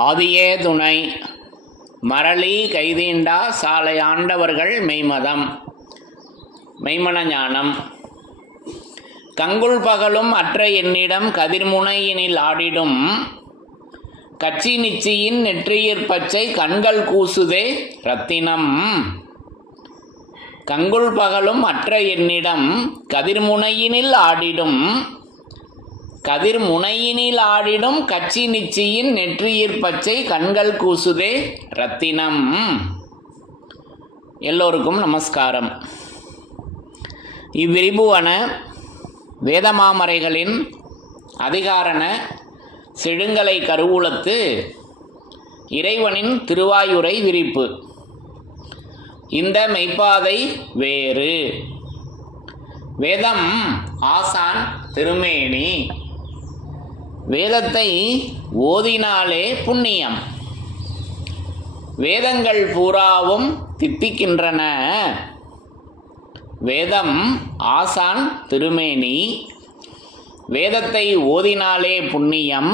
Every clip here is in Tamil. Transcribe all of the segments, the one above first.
ஆதியே துணை மரளி கைதீண்டா சாலை ஆண்டவர்கள் மெய்மதம் மெய்மன ஞானம். கங்குல் பகலும் அற்ற என்னிடம் கதிர்முனையினில் ஆடிடும் கச்சி நிச்சியின் நெற்றியிற் பச்சை கண்கள் கூசுதே ரத்தினம். கங்குல் பகலும் அற்ற என்னிடம் கதிர்முனையினில் ஆடிடும் கச்சி நிச்சியின் நெற்றியிற் பச்சை கண்கள் கூசுதே ரத்தினம். எல்லோருக்கும் நமஸ்காரம். இவ்விரிபுவன வேதமாமரைகளின் அதிகாரண செழுங்கலை கருவூலத்து இறைவனின் திருவாயுரை விரிப்பு. இந்த மெய்ப்பாதை வேறு. வேதம் ஆசான் திருமேனி. வேதத்தை ஓதினாலே புண்ணியம். வேதங்கள் பூராவும் தித்திக்கின்றன. வேதம் ஆசான் திருமேனி. வேதத்தை ஓதினாலே புண்ணியம்.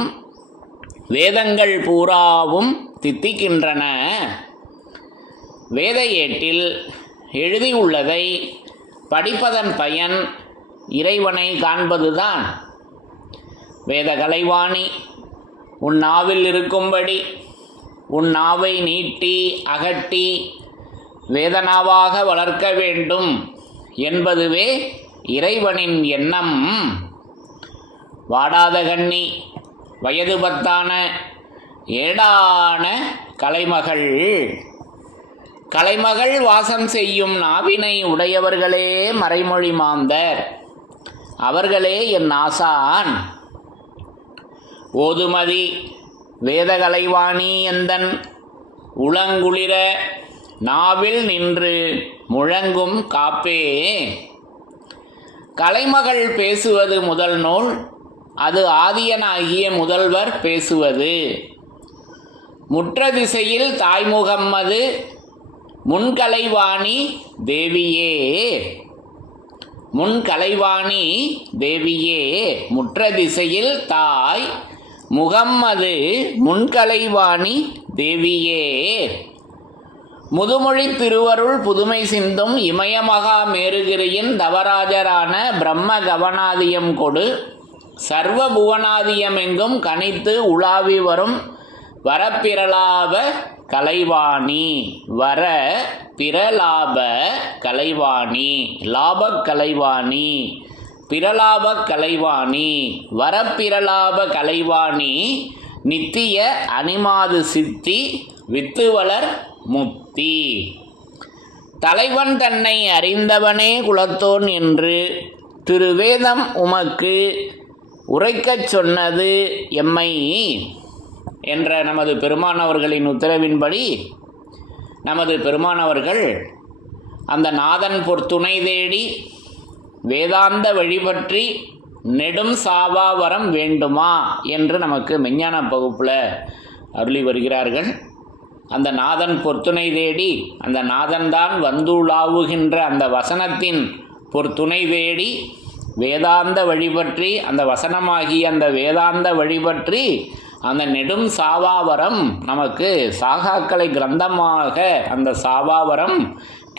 வேதங்கள் பூராவும் தித்திக்கின்றன. வேத ஏட்டில் எழுதியுள்ளதை படிப்பதன் பயன் இறைவனை காண்பதுதான். வேத கலைவாணி, உன் நாவில் இருக்கும்படி உன் நாவை நீட்டி அகட்டி வேதனாவாக வளர்க்க வேண்டும் என்பதுவே இறைவனின் எண்ணம். வாடாத கண்ணி, வயது பத்தான ஏடான கலைமகள் வாசம் செய்யும் நாவினை உடையவர்களே மறைமொழி மாந்தர். அவர்களே என் ஆசான். ஓதுமதி வேதகலைவாணி எந்தன் உளங்குளிர நாவில் நின்று முழங்கும் காப்பே. கலைமகள் பேசுவது முதல் நூல், அது ஆதியனாகிய முதல்வர் பேசுவது. முற்ற திசையில் தாய்முகம்மது முன்கலைவாணி தேவியே. முன்கலைவாணி தேவியே, முற்ற திசையில் தாய் முகம்மது முன்கலைவாணி தேவியே. முதுமொழி திருவருள் புதுமை சிந்தும் இமயமகா மேருகிரியின் தவராஜரான பிரம்ம கவனாதியம் கொடு சர்வ புவனாதியமெங்கும் கனித்து உலாவி வரும் வரப்பிரலாப கலைவாணி. வர பிரலாப கலைவாணி, லாபக் கலைவாணி, பிரலாபக் கலைவாணி, வரப்பிரலாப கலைவாணி. நித்திய அனிமாது சித்தி வித்துவளர் முத்தி. தலைவன் தன்னை அறிந்தவனே குலத்தோன் என்று திருவேதம் உமக்கு உரைக்கச் சொன்னது எம்மை என்ற நமது பெருமானவர்களின் உத்தரவின்படி நமது பெருமானவர்கள் அந்த நாதன் பொற்துணை தேடி வேதாந்த வழிபற்றி நெடும் சாவா வரம் வேண்டுமா என்று நமக்கு மெஞ்ஞான பகுப்பில் அருளி வருகிறார்கள். அந்த நாதன் பொற்துணை தேடி, அந்த நாதன்தான் வந்துலாவுகின்ற அந்த வசனத்தின் பொற்துணை தேடி வேதாந்த வழிபற்றி, அந்த வசனமாகிய அந்த வேதாந்த வழிபற்றி அந்த நெடும் சாவாவரம் நமக்கு சாகாக்கலை கிரந்தமாக அந்த சாவாவரம்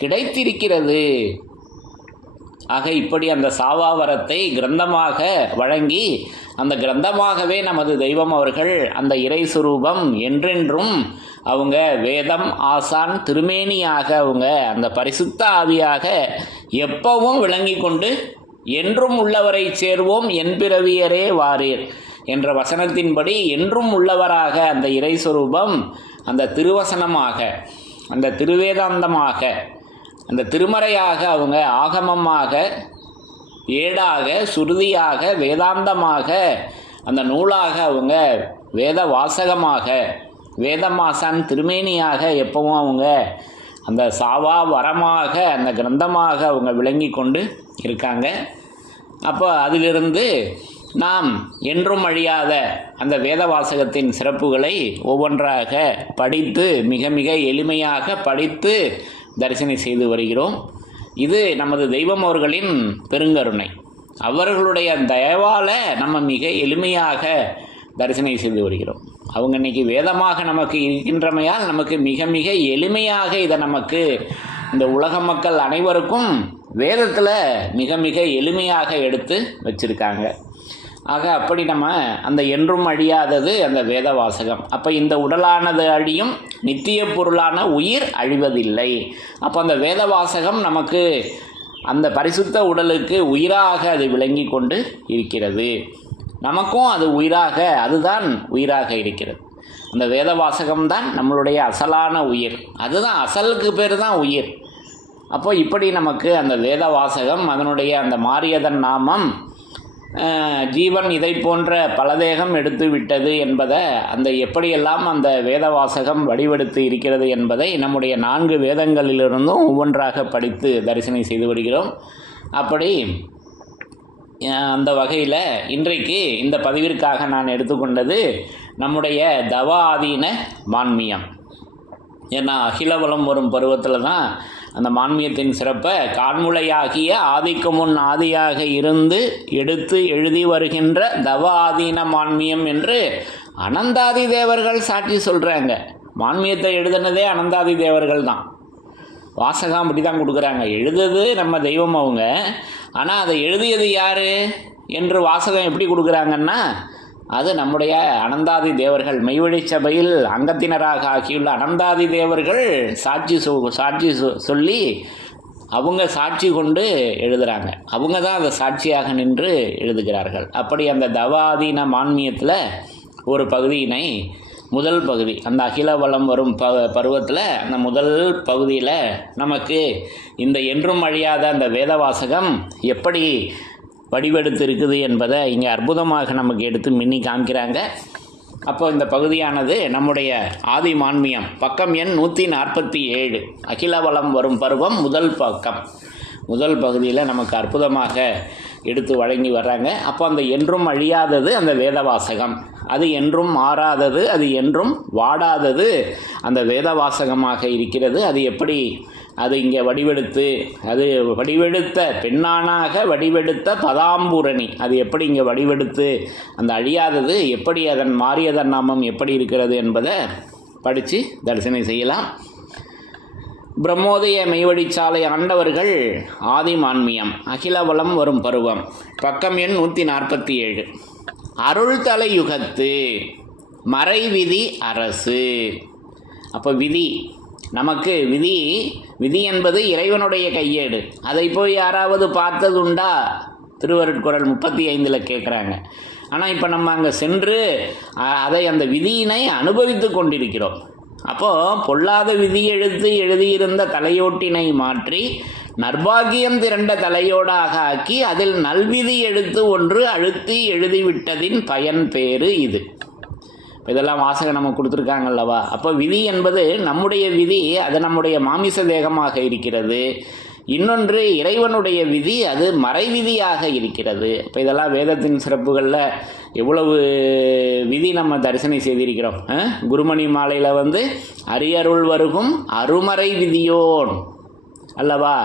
கிடைத்திருக்கிறது. ஆக இப்படி அந்த சாவாவரத்தை கிரந்தமாக வழங்கி அந்த கிரந்தமாகவே நமது தெய்வம் அவர்கள் அந்த இறை சுரூபம் என்றென்றும் அவங்க வேதம் ஆசான் திருமேனியாக அவங்க அந்த பரிசுத்த ஆவியாக எப்பவும் விளங்கி கொண்டு என்றும் உள்ளவரை சேர்வோம் என் பிறவியரே வாரீர் என்ற வசனத்தின்படி என்றும் உள்ளவராக அந்த இறை சுரூபம் அந்த திருவசனமாக அந்த திருவேதாந்தமாக அந்த திருமறையாக அவங்க ஆகமமாக ஏடாக சுருதியாக வேதாந்தமாக அந்த நூலாக அவங்க வேத வாசகமாக வேதமாசான் திருமேனியாக எப்பவும் அவங்க அந்த சாவா வரமாக அந்த கிரந்தமாக அவங்க விளங்கி கொண்டு இருக்காங்க. அப்போ அதிலிருந்து நாம் என்றும் அழியாத அந்த வேத வாசகத்தின் சிறப்புகளை ஒவ்வொன்றாக படித்து மிக மிக எளிமையாக படித்து தரிசனை செய்து வருகிறோம். இது நமது தெய்வம் அவர்களின் பெருங்கருணை. அவர்களுடைய தயவால் நம்ம மிக எளிமையாக தரிசனை செய்து வருகிறோம். அவங்க இன்னைக்கு வேதமாக நமக்கு இருக்கின்றமையால் நமக்கு மிக மிக எளிமையாக இதை நமக்கு இந்த உலக மக்கள் அனைவருக்கும் வேதத்தில் மிக மிக எளிமையாக எடுத்து வச்சுருக்காங்க. ஆக அப்படி நம்ம அந்த என்றும் அழியாதது அந்த வேத வாசகம். அப்போ இந்த உடலானது அழியும், நித்திய பொருளான உயிர் அழிவதில்லை. அப்போ அந்த வேத வாசகம் நமக்கு அந்த பரிசுத்த உடலுக்கு உயிராக அது விளங்கி கொண்டு இருக்கிறது. நமக்கும் அது உயிராக, அதுதான் உயிராக இருக்கிறது. அந்த வேத வாசகம்தான் நம்மளுடைய அசலான உயிர், அதுதான் அசலுக்கு பேர் தான் உயிர். அப்போ இப்படி நமக்கு அந்த வேத வாசகம், அதனுடைய அந்த மாரியதன் நாமம் ஜீவன் இதை போன்ற பலதேகம் எடுத்து விட்டது என்பதை, அந்த எப்படியெல்லாம் அந்த வேத வாசகம் வடிவெடுத்து இருக்கிறது என்பதை நம்முடைய 4 வேதங்களிலிருந்தும் ஒவ்வொன்றாக படித்து தரிசனை செய்து வருகிறோம். அப்படி அந்த வகையில் இன்றைக்கு இந்த பதிவிற்காக நான் எடுத்துக்கொண்டது நம்முடைய தவ ஆதீன மான்மியம். ஏன்னா அகிலவலம் வரும் பருவத்தில் தான் அந்த மான்மியத்தின் சிறப்பை கான்முளையாகிய ஆதிக்கு முன் ஆதியாக இருந்து எடுத்து எழுதி வருகின்ற தவ ஆதீன மான்மியம் என்று அனந்தாதி தேவர்கள் சாட்சி சொல்கிறாங்க. மான்மியத்தை எழுதுனதே அனந்தாதி தேவர்கள் தான். வாசகம் அப்படி தான் கொடுக்குறாங்க. எழுதுது நம்ம தெய்வம் அவங்க, ஆனால் அதை எழுதியது யார் என்று வாசகம் எப்படி கொடுக்குறாங்கன்னா, அது நம்முடைய அனந்தாதி தேவர்கள், மெய்வழி சபையில் அங்கத்தினராக ஆகியுள்ள அனந்தாதி தேவர்கள் சாட்சி சொல்லி அவங்க சாட்சி கொண்டு எழுதுகிறாங்க. அவங்க தான் அதை சாட்சியாக நின்று எழுதுகிறார்கள். அப்படி அந்த தவாதீன மான்மியத்தில் ஒரு பகுதியினை, முதல் பகுதி அந்த அகில வளம் வரும் பருவத்தில் அந்த முதல் பகுதியில் நமக்கு இந்த என்றும் அழியாத அந்த வேத வாசகம் எப்படி வடிவெடுத்து இருக்குது என்பதை இங்கே அற்புதமாக நமக்கு எடுத்து மின்னி காமிக்கிறாங்க. அப்போ இந்த பகுதியானது நம்முடைய ஆதி மான்மியம், பக்கம் எண் 147, அகில வளம் வரும் பருவம் முதல் பக்கம், முதல் பகுதியில் நமக்கு அற்புதமாக எடுத்து வழங்கி வர்றாங்க. அப்போ அந்த என்றும் அழியாதது அந்த வேத வாசகம், அது என்றும் மாறாதது, அது என்றும் வாடாதது அந்த வேத வாசகமாக இருக்கிறது. அது எப்படி அது இங்கே வடிவெடுத்து, அது வடிவெடுத்த பெண்ணானாக வடிவெடுத்த பதாம்பூரணி, அது எப்படி இங்கே வடிவெடுத்து அந்த அழியாதது எப்படி, அதன் மாரியதன் நாமம் எப்படி இருக்கிறது என்பதை படித்து தரிசனை செய்யலாம். பிரம்மோதய மெய்வழிச்சாலை ஆண்டவர்கள் ஆதி மான்மியம், அகிலவலம் வரும் பருவம், பக்கம் எண் 147. அருள் தலை யுகத்து மறைவிதி அரசு. அப்போ விதி, நமக்கு விதி என்பது இறைவனுடைய கையேடு. அதை போய் யாராவது பார்த்ததுண்டா? திருவருட்குறள் 35 கேட்குறாங்க. ஆனால் இப்போ நம்ம அங்கே சென்று அதை அந்த விதியினை அனுபவித்து கொண்டிருக்கிறோம். அப்போது பொல்லாத விதி எழுதியிருந்த தலையோட்டினை மாற்றி நர்பாகியம் திரண்ட தலையோடாக ஆக்கி அதில் நல்விதி எழுத்து ஒன்று அழுத்தி எழுதிவிட்டதின் பயன் பேறு இது. இதெல்லாம் வாசகம் நமக்கு கொடுத்துருக்காங்கல்லவா. அப்போ விதி என்பது நம்முடைய விதி, அது நம்முடைய மாமிச தேகமாக இருக்கிறது. இன்னொன்று இறைவனுடைய விதி, அது மறைவிதியாக இருக்கிறது. இப்போ இதெல்லாம் வேதத்தின் சிறப்புகளில் எவ்வளவு விதி நம்ம தரிசனை செய்திருக்கிறோம். குருமணி மாலையில் அரியருள் வருகும் அருமறை விதியோன் அல்லவா.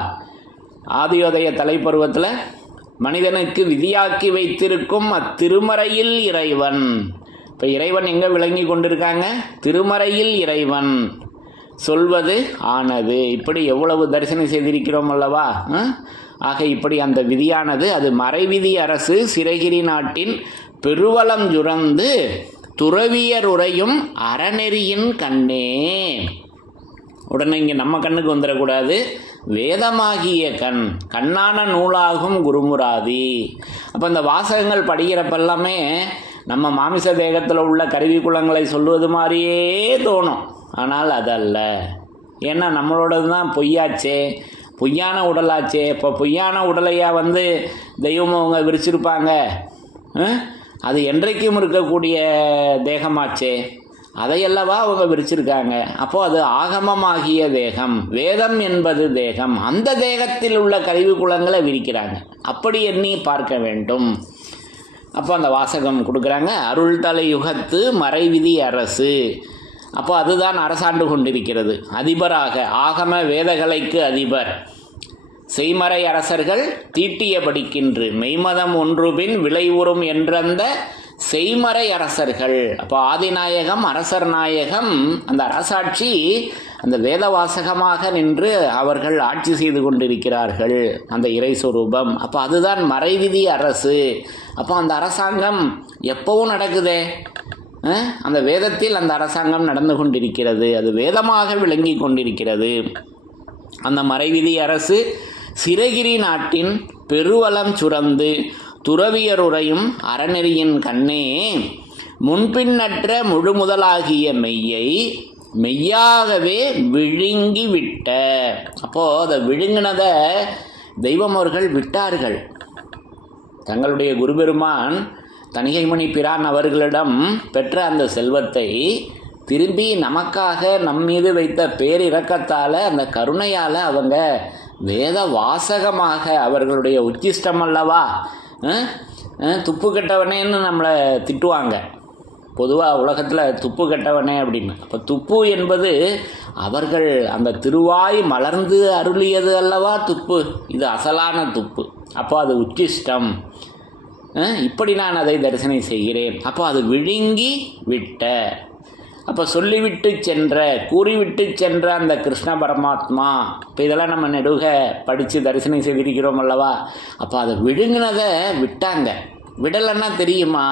ஆதியோதய தலைப்பருவத்தில் மனிதனுக்கு விதியாக்கி வைத்திருக்கும் அத்திருமறையில் இறைவன். இப்போ இறைவன் எங்கே விளங்கி கொண்டிருக்காங்க? திருமறையில் இறைவன் சொல்வது ஆனது. இப்படி எவ்வளவு தரிசனம் செய்திருக்கிறோம் அல்லவா. ஆக இப்படி அந்த விதியானது அது மறைவிதி அரசு சிறகிரி நாட்டின் பெருவளம் சுரந்து துறவியர் உரையும் அறநெறியின் கண்ணே. உடனே இங்கே நம்ம கண்ணுக்கு வந்துடக்கூடாது, வேதமாகிய கண்ணான நூலாகும் குருமுராதி. அப்போ இந்த வாசகங்கள் படிக்கிறப்பெல்லாமே நம்ம மாமிச தேகத்தில் உள்ள கருவி குலங்களை சொல்வது மாதிரியே தோணும். ஆனால் அதல்ல. ஏன்னா நம்மளோடது தான் பொய்யாச்சே, பொய்யான உடலாச்சே. இப்போ பொய்யான உடலையா தெய்வம் அவங்க விரிச்சிருப்பாங்க? அது என்றைக்கும் இருக்கக்கூடிய தேகமாச்சே, அதையல்லவா அவங்க விரிச்சிருக்காங்க. அப்போது அது ஆகமமாகிய தேகம், வேதம் என்பது தேகம், அந்த தேகத்தில் உள்ள கருவி குலங்களை விரிக்கிறாங்க. அப்படி எண்ணி பார்க்க வேண்டும். அப்போ அந்த வாசகம் கொடுக்குறாங்க, அருள் தலை யுகத்து மறைவிதி அரசு. அப்போ அதுதான் அரசாண்டு கொண்டிருக்கிறது. அதிபராக ஆகம வேதகலைக்கு அதிபர் செய்மறை அரசர்கள் தீட்டிய படிக்கின்று மெய்மதம் ஒன்றுபின் விளைவுறும் என்றந்த செய்மறை அரசர்கள். அப்போ ஆதிநாயகம், அரசர் நாயகம், அந்த அரசாட்சி அந்த வேத வாசகமாக நின்று அவர்கள் ஆட்சி செய்து கொண்டிருக்கிறார்கள், அந்த இறை சொரூபம். அப்போ அதுதான் மறைவிதி அரசு. அப்போ அந்த அரசாங்கம் எப்பவும் நடக்குதே, அந்த வேதத்தில் அந்த அரசாங்கம் நடந்து கொண்டிருக்கிறது, அது வேதமாக விளங்கி கொண்டிருக்கிறது. அந்த மறைவிதி அரசு சிரகிரி நாட்டின் பெருவளம் சுரந்து துறவியருரையும் அறநெறியின் கண்ணே முன்பின்னற்ற முழுமுதலாகிய மெய்யை மெய்யாகவே விழுங்கி விட்ட. அப்போது அதை விழுங்கினதை தெய்வம் அவர்கள் விட்டார்கள். தங்களுடைய குருபெருமான் தணிகைமணி பிரான் அவர்களிடம் பெற்ற அந்த செல்வத்தை திரும்பி நமக்காக நம்மீது வைத்த பேரிரக்கத்தால், அந்த கருணையால் அவங்க வேத வாசகமாக அவர்களுடைய உச்சிஷ்டம் அல்லவா. துப்பு கெட்டவனேன்னு நம்மளை திட்டுவாங்க பொதுவாக உலகத்தில், துப்பு கெட்டவனே அப்படின்னு. அப்போ துப்பு என்பது அவர்கள் அந்த திருவாய் மலர்ந்து அருளியது அல்லவா துப்பு, இது அசலான துப்பு. அப்போ அது உச்சிஷ்டம். இப்படி நான் அதை தரிசனம் செய்கிறேன். அப்போ அது விழுங்கி விட்ட, அப்போ சொல்லிவிட்டு சென்ற, கூறிவிட்டு சென்ற அந்த கிருஷ்ண பரமாத்மா. இப்போ இதெல்லாம் நம்ம நெடுக படித்து தரிசனம் செய்திருக்கிறோம் அல்லவா. அப்போ அதை விழுங்கினதை விட்டாங்க. விடலைன்னா தெரியுமா,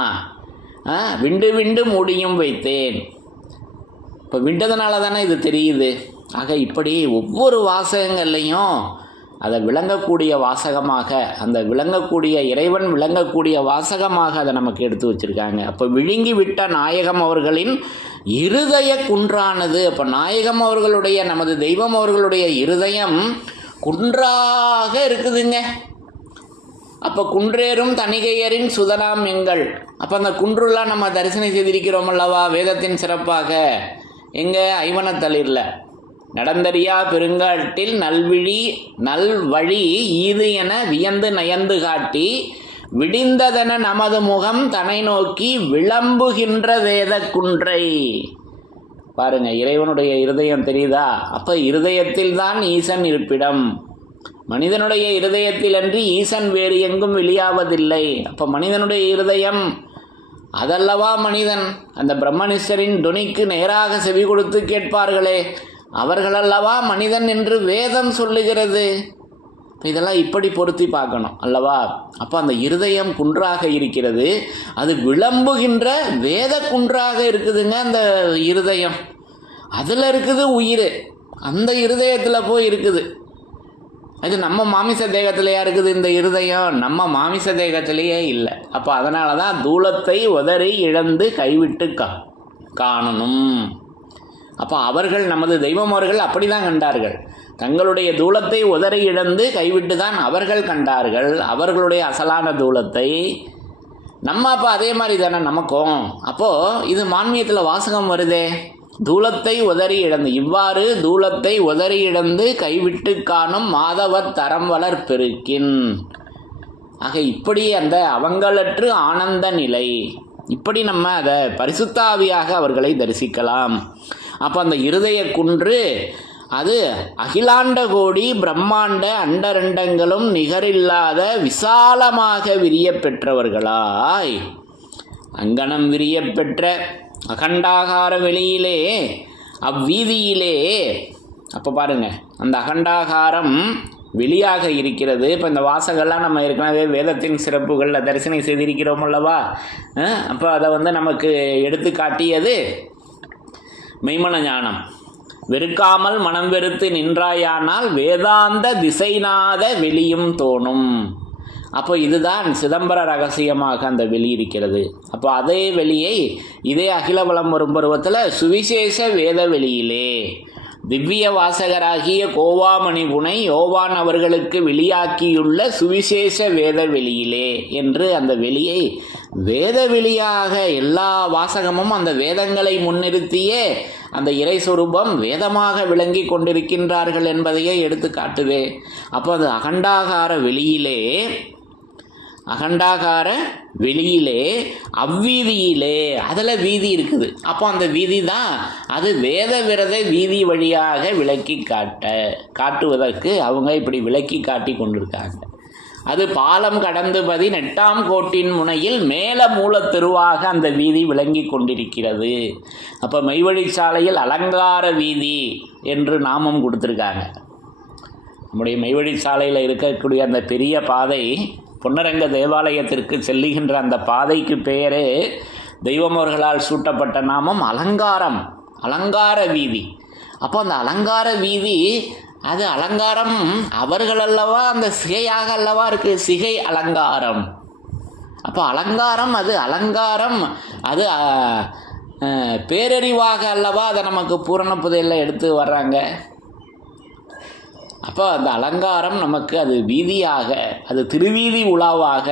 விண்டு விண்டு மூடியும் வைத்தேன். இப்போ விண்டதுனால தானே இது தெரியுது. ஆக இப்படி ஒவ்வொரு வாசகங்கள்லையும் அதை விளங்கக்கூடிய வாசகமாக, அந்த விளங்கக்கூடிய இறைவன் விளங்கக்கூடிய வாசகமாக அதை நமக்கு எடுத்து வச்சுருக்காங்க. அப்போ விழுங்கி விட்ட நாயகம் அவர்களின் இருதய குன்றானது. அப்போ நாயகம் அவர்களுடைய, நமது தெய்வம் அவர்களுடைய இருதயம் குன்றாக இருக்குதுங்க. அப்போ குன்றேறும் தணிகையரின் சுதனாம் எங்கள். அப்போ அந்த குன்றுலாம் நம்ம தரிசனம் செய்திருக்கிறோம் அல்லவா வேதத்தின் சிறப்பாக. எங்கே? ஐவனத்தளிரில் நடந்தறியா பெருங்காட்டில் நல்வழி ஈது என வியந்து நயந்து காட்டி விடிந்ததென நமது முகம் தனை நோக்கி விளம்புகின்ற வேத குன்றை. பாருங்க, இறைவனுடைய இருதயம் தெரியுதா? அப்போ இருதயத்தில் தான் ஈசன் இருப்பிடம். மனிதனுடைய இருதயத்தில் அன்றி ஈசன் வேறு எங்கும் வெளியாவதில்லை. அப்போ மனிதனுடைய இருதயம் அதல்லவா மனிதன். அந்த பிரம்மனிஷ்டரின் துணிக்கு நேராக செவி கொடுத்து கேட்பார்களே, அவர்களல்லவா மனிதன் என்று வேதம் சொல்லுகிறது. இதெல்லாம் இப்படி பொருத்தி பார்க்கணும் அல்லவா. அப்போ அந்த இருதயம் குன்றாக இருக்கிறது, அது விளம்புகின்ற வேத குன்றாக இருக்குதுங்க. அந்த இருதயம் அதில் இருக்குது உயிர், அந்த இருதயத்தில் போய் இருக்குது. இது நம்ம மாமிச தேகத்திலேயா இருக்குது இந்த இருதயம்? நம்ம மாமிச தேகத்திலேயே இல்லை. அப்போ அதனால தான் தூலத்தை உதறி இழந்து கைவிட்டு காணணும். அப்போ அவர்கள், நமது தெய்வம் அவர்கள் அப்படி தான் கண்டார்கள். தங்களுடைய தூலத்தை உதறி இழந்து கைவிட்டு தான் அவர்கள் கண்டார்கள் அவர்களுடைய அசலான தூலத்தை. நம்ம அப்போ அதே மாதிரி தானே நமக்கும். அப்போது இது மான்மியத்தில் வாசகம் வருதே, தூலத்தை உதறி இழந்து, இவ்வாறு தூலத்தை உதறி இழந்து கைவிட்டு காணும் மாதவர் தரம் வளர் பெருக்கின். ஆக இப்படி அந்த அவங்களற்று ஆனந்த நிலை, இப்படி நம்ம அதை பரிசுத்தாவியாக அவர்களை தரிசிக்கலாம். அப்போ அந்த இருதய குன்று அது அகிலாண்ட கோடி பிரம்மாண்ட அண்டரண்டங்களும் நிகரில்லாத விசாலமாக விரிய பெற்றவர்களாய் அங்கனம் விரிய பெற்ற அகண்டாகார வெளியிலே அவ்வீதியிலே. அப்போ பாருங்க, அந்த அகண்டாகாரம் வெளியாக இருக்கிறது. இப்போ இந்த வாசகெல்லாம் நம்ம ஏற்கனவே வேதத்தின் சிறப்புகளில் தரிசனம் செய்திருக்கிறோம் அல்லவா. அப்போ அதை நமக்கு எடுத்து காட்டியது மெய்மன ஞானம். வெறுக்காமல் மனம் வெறுத்து நின்றாயானால் வேதாந்த திசைநாத வெளியும் தோணும். அப்போ இதுதான் சிதம்பர ரகசியமாக அந்த வெளி இருக்கிறது. அப்போ அதே வெளியை இதே அகிலவலம் வரும் பருவத்தில் சுவிசேஷ வேத வெளியிலே திவ்ய வாசகராகிய கோவாமணி புனை யோவான் அவர்களுக்கு வெளியாக்கியுள்ள சுவிசேஷ வேத வெளியிலே என்று அந்த வெளியை வேத வெளியாக, எல்லா வாசகமும் அந்த வேதங்களை முன்னிறுத்தியே அந்த இறை சொரூபம் வேதமாக விளங்கி கொண்டிருக்கின்றார்கள் என்பதையே எடுத்து காட்டுது. அப்போ அது அகண்டாகார வெளியிலே அவ்வீதியிலே, அதில் வீதி இருக்குது. அப்போ அந்த வீதி தான் அது வேத விரத வீதி வழியாக விளக்கி காட்டுவதற்கு அவங்க இப்படி விளக்கி காட்டி கொண்டிருக்காங்க. அது பாலம் கடந்து 18ஆம் கோட்டின் முனையில் மேல மூலத்தெருவாக அந்த வீதி விளங்கி கொண்டிருக்கிறது. அப்போ மெய்வழிச்சாலையில் அலங்கார வீதி என்று நாமம் கொடுத்துருக்காங்க. நம்முடைய மெய்வழிச்சாலையில் இருக்கக்கூடிய அந்த பெரிய பாதை, பொன்னரங்க தேவாலயத்திற்கு செல்லுகின்ற அந்த பாதைக்கு பெயரே தெய்வம் அவர்களால் சூட்டப்பட்ட நாமம் அலங்காரம், அலங்கார வீதி. அப்போ அந்த அலங்கார வீதி, அது அலங்காரம் அவர்கள் அல்லவா, அந்த சிகையாக அல்லவா இருக்குது, சிகை அலங்காரம். அப்போ அலங்காரம், அது அலங்காரம், அது பேரறிவாக அல்லவா அதை நமக்கு பூரண புதையில் எடுத்து வர்றாங்க. அப்போ அந்த அலங்காரம் நமக்கு அது வீதியாக, அது திருவீதி உலாவாக,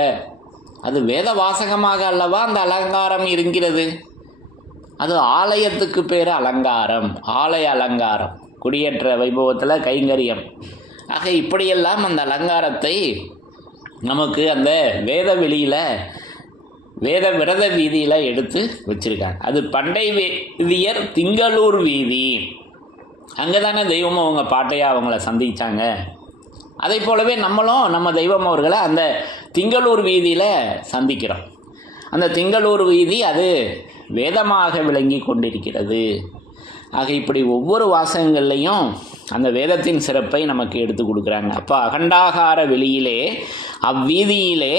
அது வேத வாசகமாக அல்லவா அந்த அலங்காரம் இருக்கிறது. அது ஆலயத்துக்கு பேர் அலங்காரம், ஆலய அலங்காரம், குடியேற்ற வைபவத்தில் கைங்கரியம். ஆக இப்படியெல்லாம் அந்த அலங்காரத்தை நமக்கு அந்த வேத வெளியில், வேத விரத வீதியில் எடுத்து வச்சுருக்காங்க. அது பண்டை வேதியர் திங்களூர் வீதி. அங்கே தானே தெய்வம் அவங்க பாட்டையாக அவங்கள சந்தித்தாங்க. அதை போலவே நம்மளும் நம்ம தெய்வம் அவர்களை அந்த திங்களூர் வீதியில் சந்திக்கிறோம். அந்த திங்களூர் வீதி அது வேதமாக விளங்கி கொண்டிருக்கிறது. ஆக இப்படி ஒவ்வொரு வாசகங்கள்லையும் அந்த வேதத்தின் சிறப்பை நமக்கு எடுத்து கொடுக்குறாங்க. அப்போ அகண்டாகார வெளியிலே, அவ்வீதியிலே,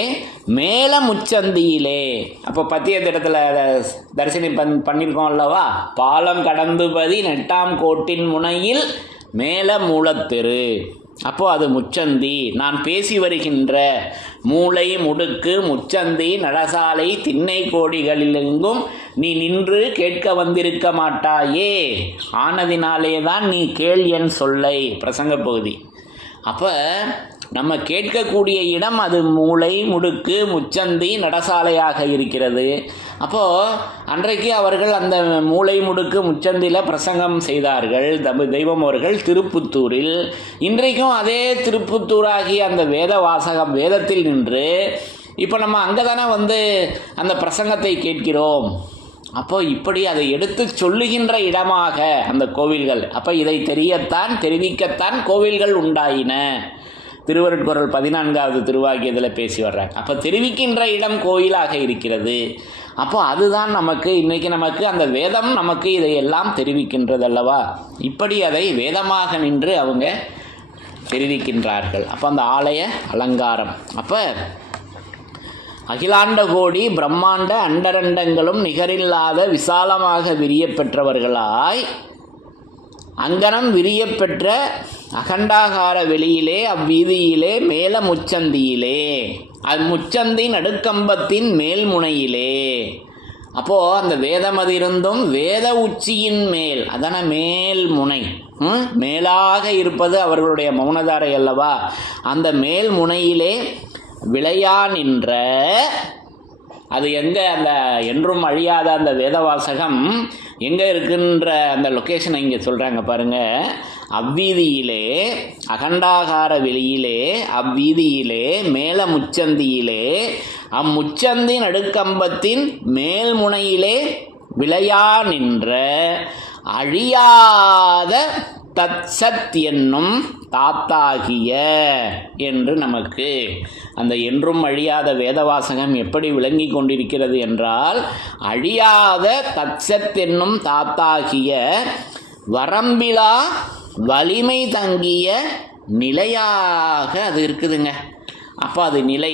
மேல முச்சந்தியிலே. அப்போ பத்திய திட்டத்தில் தரிசனி பண்ணியிருக்கோம் அல்லவா, பாலம் கடந்து 18ஆம் கோட்டின் முனையில் மேல மூலத்தெரு. அப்போது அது முச்சந்தி, நான் பேசி வருகின்ற மூளை முடுக்கு முச்சந்தி நடசாலை திண்ணை கோடிகளிலெங்கும் நீ நின்று கேட்க வந்திருக்க மாட்டாயே, ஆனதினாலே தான் நீ கேள் என் சொல்லை. பிரசங்க பகுதி. அப்போ நம்ம கேட்கக்கூடிய இடம் அது மூளை முடுக்கு முச்சந்தி நடசாலையாக இருக்கிறது. அப்போது அன்றைக்கு அவர்கள் அந்த மூளை முடுக்கு முச்சந்தியில் பிரசங்கம் செய்தார்கள் தெய்வம் அவர்கள் திருப்புத்தூரில். இன்றைக்கும் அதே திருப்புத்தூராகிய அந்த வேத வாசகம் வேதத்தில் நின்று இப்போ நம்ம அங்கே தானே அந்த பிரசங்கத்தை கேட்கிறோம். அப்போது இப்படி அதை எடுத்து சொல்லுகின்ற இடமாக அந்த கோவில்கள். அப்போ இதை தெரிவிக்கத்தான் கோவில்கள் உண்டாயின. திருவருட்குறள் 14வது திருவாக்கியத்தில் பேசி வர்றாங்க. அப்போ தெரிவிக்கின்ற இடம் கோயிலாக இருக்கிறது. அப்போ அதுதான் நமக்கு இன்றைக்கி நமக்கு அந்த வேதம் நமக்கு இதையெல்லாம் தெரிவிக்கின்றது அல்லவா. இப்படி அதை வேதமாக நின்று அவங்க தெரிவிக்கின்றார்கள். அப்போ அந்த ஆலய அலங்காரம். அப்போ அகிலாண்ட கோடி பிரம்மாண்ட அண்டரண்டங்களும் நிகரில்லாத விசாலமாக விரிய பெற்றவர்களாய் அங்கனம் விரிய பெற்ற அகண்டாகார வெளியிலே, அவ்வீதியிலே, மேல முச்சந்தியிலே, முச்சந்தி நடுக்கம்பத்தின் மேல்முனையிலே. அப்போது அந்த வேதம் அது இருந்தும் வேத உச்சியின் மேல், அதான மேல் முனை, மேலாக இருப்பது அவர்களுடைய மௌனதாரை அல்லவா. அந்த மேல் முனையிலே விளையா நின்ற, அது எங்கே, அந்த என்றும் அழியாத அந்த வேதவாசகம் எங்கே இருக்குன்ற அந்த லொக்கேஷனை இங்கே சொல்கிறாங்க பாருங்கள். அவ்வீதியிலே, அகண்டாகார வெளியிலே, அவ்வீதியிலே, மேல முச்சந்தியிலே, அம்முச்சந்தி நடுக்கம்பத்தின் மேல்முனையிலே விளையா நின்ற அழியாத தத்சத் என்னும் தாத்தாகிய என்று நமக்கு அந்த என்றும் அழியாத வேதவாசகம் எப்படி விளங்கி கொண்டிருக்கிறது என்றால், அழியாத தத்சத் என்னும் தாத்தாகிய வரம்பிலா வலிமை தங்கிய நிலையாக அது இருக்குதுங்க. அப்போ அது நிலை,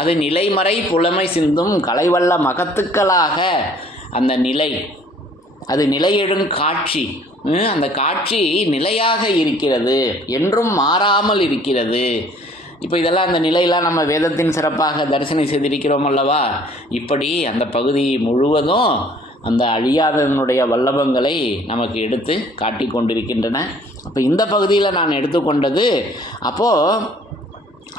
அது நிலைமறை புலமை சிந்தும் கலைவல்ல மகத்துக்களாக அந்த நிலை, அது நிலையெழும் காட்சி. அந்த காட்சி நிலையாக இருக்கிறது, என்றும் மாறாமல் இருக்கிறது. இப்போ இதெல்லாம் அந்த நிலையெல்லாம் நம்ம வேதத்தின் சிறப்பாக தரிசனம் செய்திருக்கிறோம் அல்லவா. இப்படி அந்த பகுதி முழுவதும் அந்த அழியாதனுடைய வல்லபங்களை நமக்கு எடுத்து காட்டி கொண்டிருக்கின்றன. அப்போ இந்த பகுதியில் நான் எடுத்துக்கொண்டது, அப்போது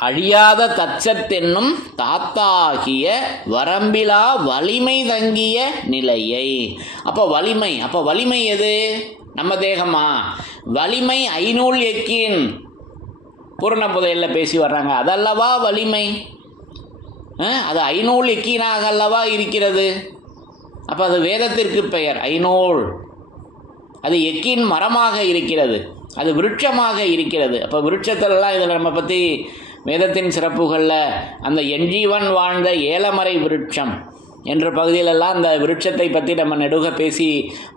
அழியாத தச்சத் என்னும் தாத்தாகிய வரம்பிலா வலிமை தங்கிய நிலையை. அப்போ வலிமை, அப்போ வலிமை எது? நம்ம தேகமா? வலிமை ஐநூல் எக்கின் பூரண புதையலில் பேசி வர்றாங்க, அதல்லவா வலிமை. அது ஐநூல் எக்கீனாக அல்லவா இருக்கிறது. அப்போ அது வேதத்திற்கு பெயர் ஐநூல். அது எக்கின் மரமாக இருக்கிறது, அது விருட்சமாக இருக்கிறது. அப்போ விருட்சத்திலலாம் இதில் நம்ம பற்றி வேதத்தின் சிறப்புகளில் அந்த என்ஜீவன் வாழ்ந்த ஏலமறை விருட்சம் என்ற பகுதியிலெல்லாம் அந்த விருட்சத்தை பற்றி நம்ம நெடுக பேசி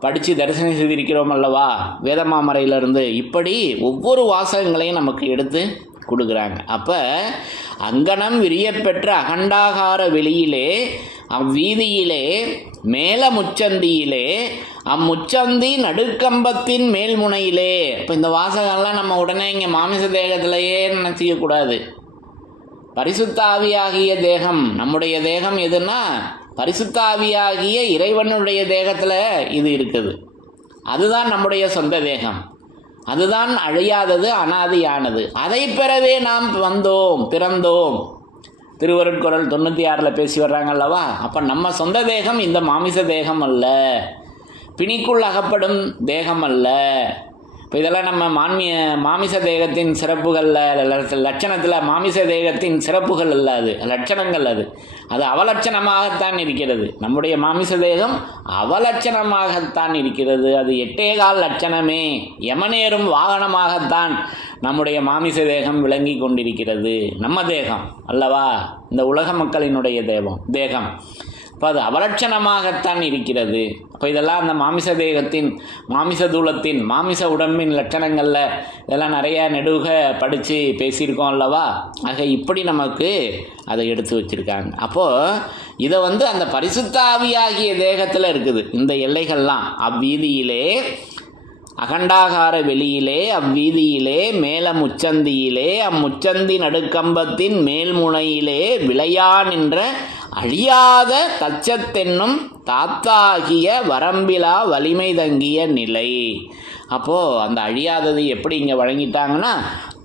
படித்து தரிசனம் செய்திருக்கிறோம் அல்லவா வேதமாமறையிலிருந்து. இப்படி ஒவ்வொரு வாசகங்களையும் நமக்கு எடுத்து கொடுக்குறாங்க. அப்போ அங்கனம் விரியப்பெற்ற அகண்டாகார வெளியிலே அவ்வீதியிலே மேல முச்சந்தியிலே அம்முச்சந்தி நடுக்கம்பத்தின் மேல்முனையிலே. இப்போ இந்த வாசகம்லாம் நம்ம உடனே இங்கே மாமிச தேகத்திலேயே நினச்சிக்கக்கூடாது. பரிசுத்த ஆவியாகிய தேகம், நம்முடைய தேகம் எதுன்னா பரிசுத்த ஆவியாகிய இறைவனுடைய தேகத்தில் இது இருக்குது. அதுதான் நம்முடைய சொந்த தேகம், அதுதான் அழியாதது, அனாதியானது. அதை பெறவே நாம் வந்தோம், பிறந்தோம். திருவருட்குறள் 96 பேசி வர்றாங்க அல்லவா. அப்போ நம்ம சொந்த தேகம் இந்த மாமிச தேகம் அல்ல, பிணிக்குள் அகப்படும் தேகம் அல்ல. இப்போ இதெல்லாம் நம்ம மாமிச தேகத்தின் சிறப்புகளில் லட்சணத்தில் மாமிச தேகத்தின் சிறப்புகள் அல்ல, அது லட்சணங்கள். அது அவலட்சணமாகத்தான் இருக்கிறது. நம்முடைய மாமிச தேகம் அவலட்சணமாகத்தான் இருக்கிறது. அது 8 லட்சணமே, யமனேறும் வாகனமாகத்தான் நம்முடைய மாமிச தேகம் விளங்கி கொண்டிருக்கிறது. நம்ம தேகம் அல்லவா, இந்த உலக மக்களினுடைய தேகம். இப்போ அது அவலட்சணமாகத்தான் இருக்கிறது. அப்போ இதெல்லாம் அந்த மாமிச தேகத்தின், மாமிச தூளத்தின், மாமிச உடம்பின் லட்சணங்களில் இதெல்லாம் நிறையா நெடுக படித்து பேசியிருக்கோம் அல்லவா. ஆக இப்படி நமக்கு அதை எடுத்து வச்சுருக்காங்க. அப்போது இதை அந்த பரிசுத்த ஆவியாகிய தேகத்தில் இருக்குது இந்த எல்லைகள்லாம். அவ்வீதியிலே அகண்டாகார வெளியிலே அவ்வீதியிலே மேல முச்சந்தியிலே அம்முச்சந்தி நடுக்கம்பத்தின் மேல்முனையிலே விளையா நின்ற அழியாத தச்சத்தென்னும் தாத்தாகிய வரம்பிலா வலிமை தங்கிய நிலை. அப்போது அந்த அழியாதது எப்படி இங்கே வழங்கிட்டாங்கன்னா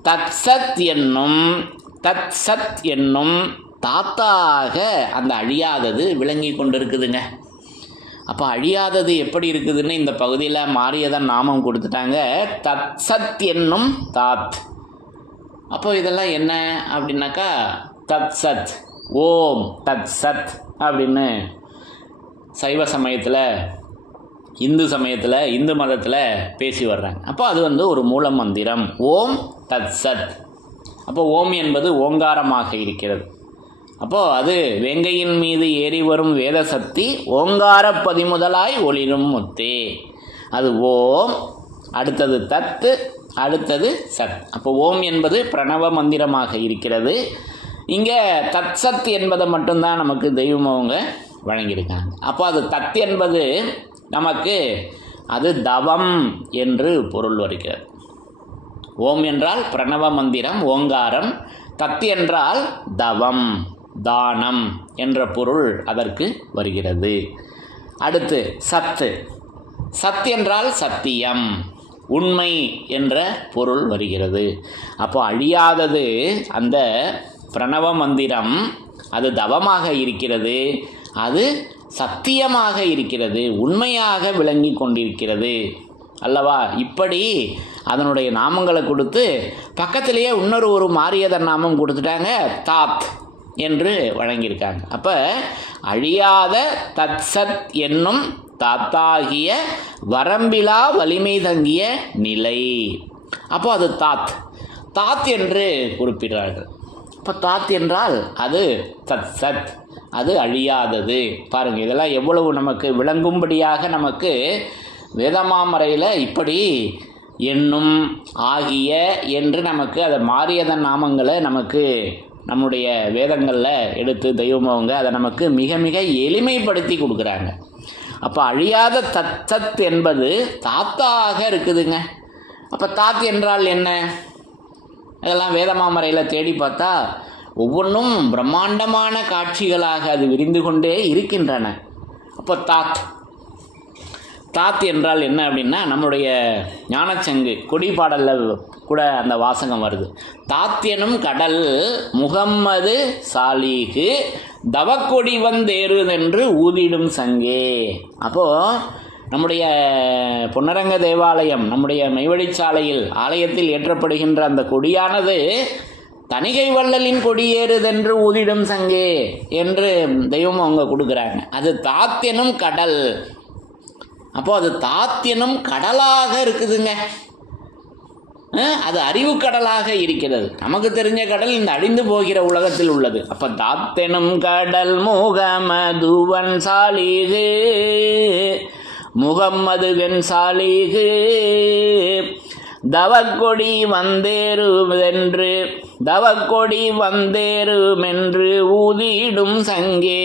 தத்சத் என்னும் தாத்தாக அந்த அழியாதது விளங்கி கொண்டு இருக்குதுங்க. அப்போ அழியாதது எப்படி இருக்குதுன்னு இந்த பகுதியில் மாறியதான் நாமம் கொடுத்துட்டாங்க, தத்சத் என்னும் தாத். அப்போ இதெல்லாம் என்ன அப்படின்னாக்கா தத்சத், ஓம் தத்சத் அப்படின்னு சைவ சமயத்தில், இந்து சமயத்தில், இந்து மதத்தில் பேசி வர்றாங்க. அப்போ அது ஒரு மூல மந்திரம், ஓம் தத்சத். அப்போ ஓம் என்பது ஓங்காரமாக இருக்கிறது. அப்போது அது வேங்கையின் மீது ஏறி வரும் வேத சக்தி ஓங்கார பதிமுதலாய் ஒளிரும் முத்தே. அது ஓம், அடுத்தது தத்து, அடுத்தது சத். அப்போ ஓம் என்பது பிரணவ மந்திரமாக இருக்கிறது. இங்கே தத் சத் என்பதை மட்டும்தான் நமக்கு தெய்வம் அவங்க வழங்கியிருக்காங்க. அப்போ அது தத் என்பது நமக்கு அது தவம் என்று பொருள் வருகிறது. ஓம் என்றால் பிரணவ மந்திரம், ஓங்காரம். தத் என்றால் தவம், தானம் என்ற பொருள் அதற்கு வருகிறது. அடுத்து சத்து. சத் என்றால் சத்தியம், உண்மை என்ற பொருள் வருகிறது. அப்போ அழியாதது அந்த பிரணவ மந்திரம், அது தவமாக இருக்கிறது, அது சத்தியமாக இருக்கிறது, உண்மையாக விளங்கி கொண்டிருக்கிறது அல்லவா. இப்படி அதனுடைய நாமங்களை கொடுத்து பக்கத்திலேயே இன்னொரு மாறியதன் நாமம் கொடுத்துட்டாங்க, தாத் என்று வழங்கியிருக்காங்க. அப்போ அழியாத தத்சத் என்னும் தாத்தாகிய வரம்பிலா வலிமை தங்கிய நிலை. அப்போ அது தாத், தாத் என்று குறிப்பிடுறார்கள். இப்போ தாத் என்றால் அது தத்சத், அது அழியாதது. பாருங்கள், இதெல்லாம் எவ்வளவு நமக்கு விளங்கும்படியாக நமக்கு வேதமாமறையில் இப்படி என்னும் ஆகிய என்று நமக்கு அதை மாறியதன் நாமங்களை நமக்கு நம்முடைய வேதங்களில் எடுத்து தெய்வமவங்க அதை நமக்கு மிக மிக எளிமைப்படுத்தி கொடுக்குறாங்க. அப்போ அழியாத தத் என்பது தாத்தாக இருக்குதுங்க. அப்போ தாத் என்றால் என்ன? அதெல்லாம் வேதமாமறையில் தேடி பார்த்தா ஒவ்வொன்றும் பிரம்மாண்டமான காட்சிகளாக அது விரிந்து கொண்டே இருக்கின்றன. அப்போ தாத் என்றால் என்ன அப்படின்னா, நம்முடைய ஞானச்சங்கு கொடி பாடலில் கூட அந்த வாசகம் வருது. தாத்யனும் கடல் முகம்மது சாலிகு தவக்கொடி வந்தேறுதென்று ஊதிடும் சங்கே. அப்போது நம்முடைய பொன்னரங்க தேவாலயம், நம்முடைய மெய்வழிச்சாலையில் ஆலயத்தில் ஏற்றப்படுகின்ற அந்த கொடியானது தணிகை வள்ளலின் கொடியேறுதென்று ஊதிடும் சங்கே என்று தெய்வம் அவங்க கொடுக்குறாங்க. அது தாத்யனும் கடல். அப்போது அது தாத்யனும் கடலாக இருக்குதுங்க. அது அறிவு கடலாக இருக்கிறது. நமக்கு தெரிஞ்ச கடல் இந்த அழிந்து போகிற உலகத்தில் உள்ளது. அப்போ தாத்தெனும் கடல் முகமதுவன் சாலிகு முகம்மதுவன் சாலிகு தவக்கொடி வந்தேருமென்று ஊதிடும் சங்கே.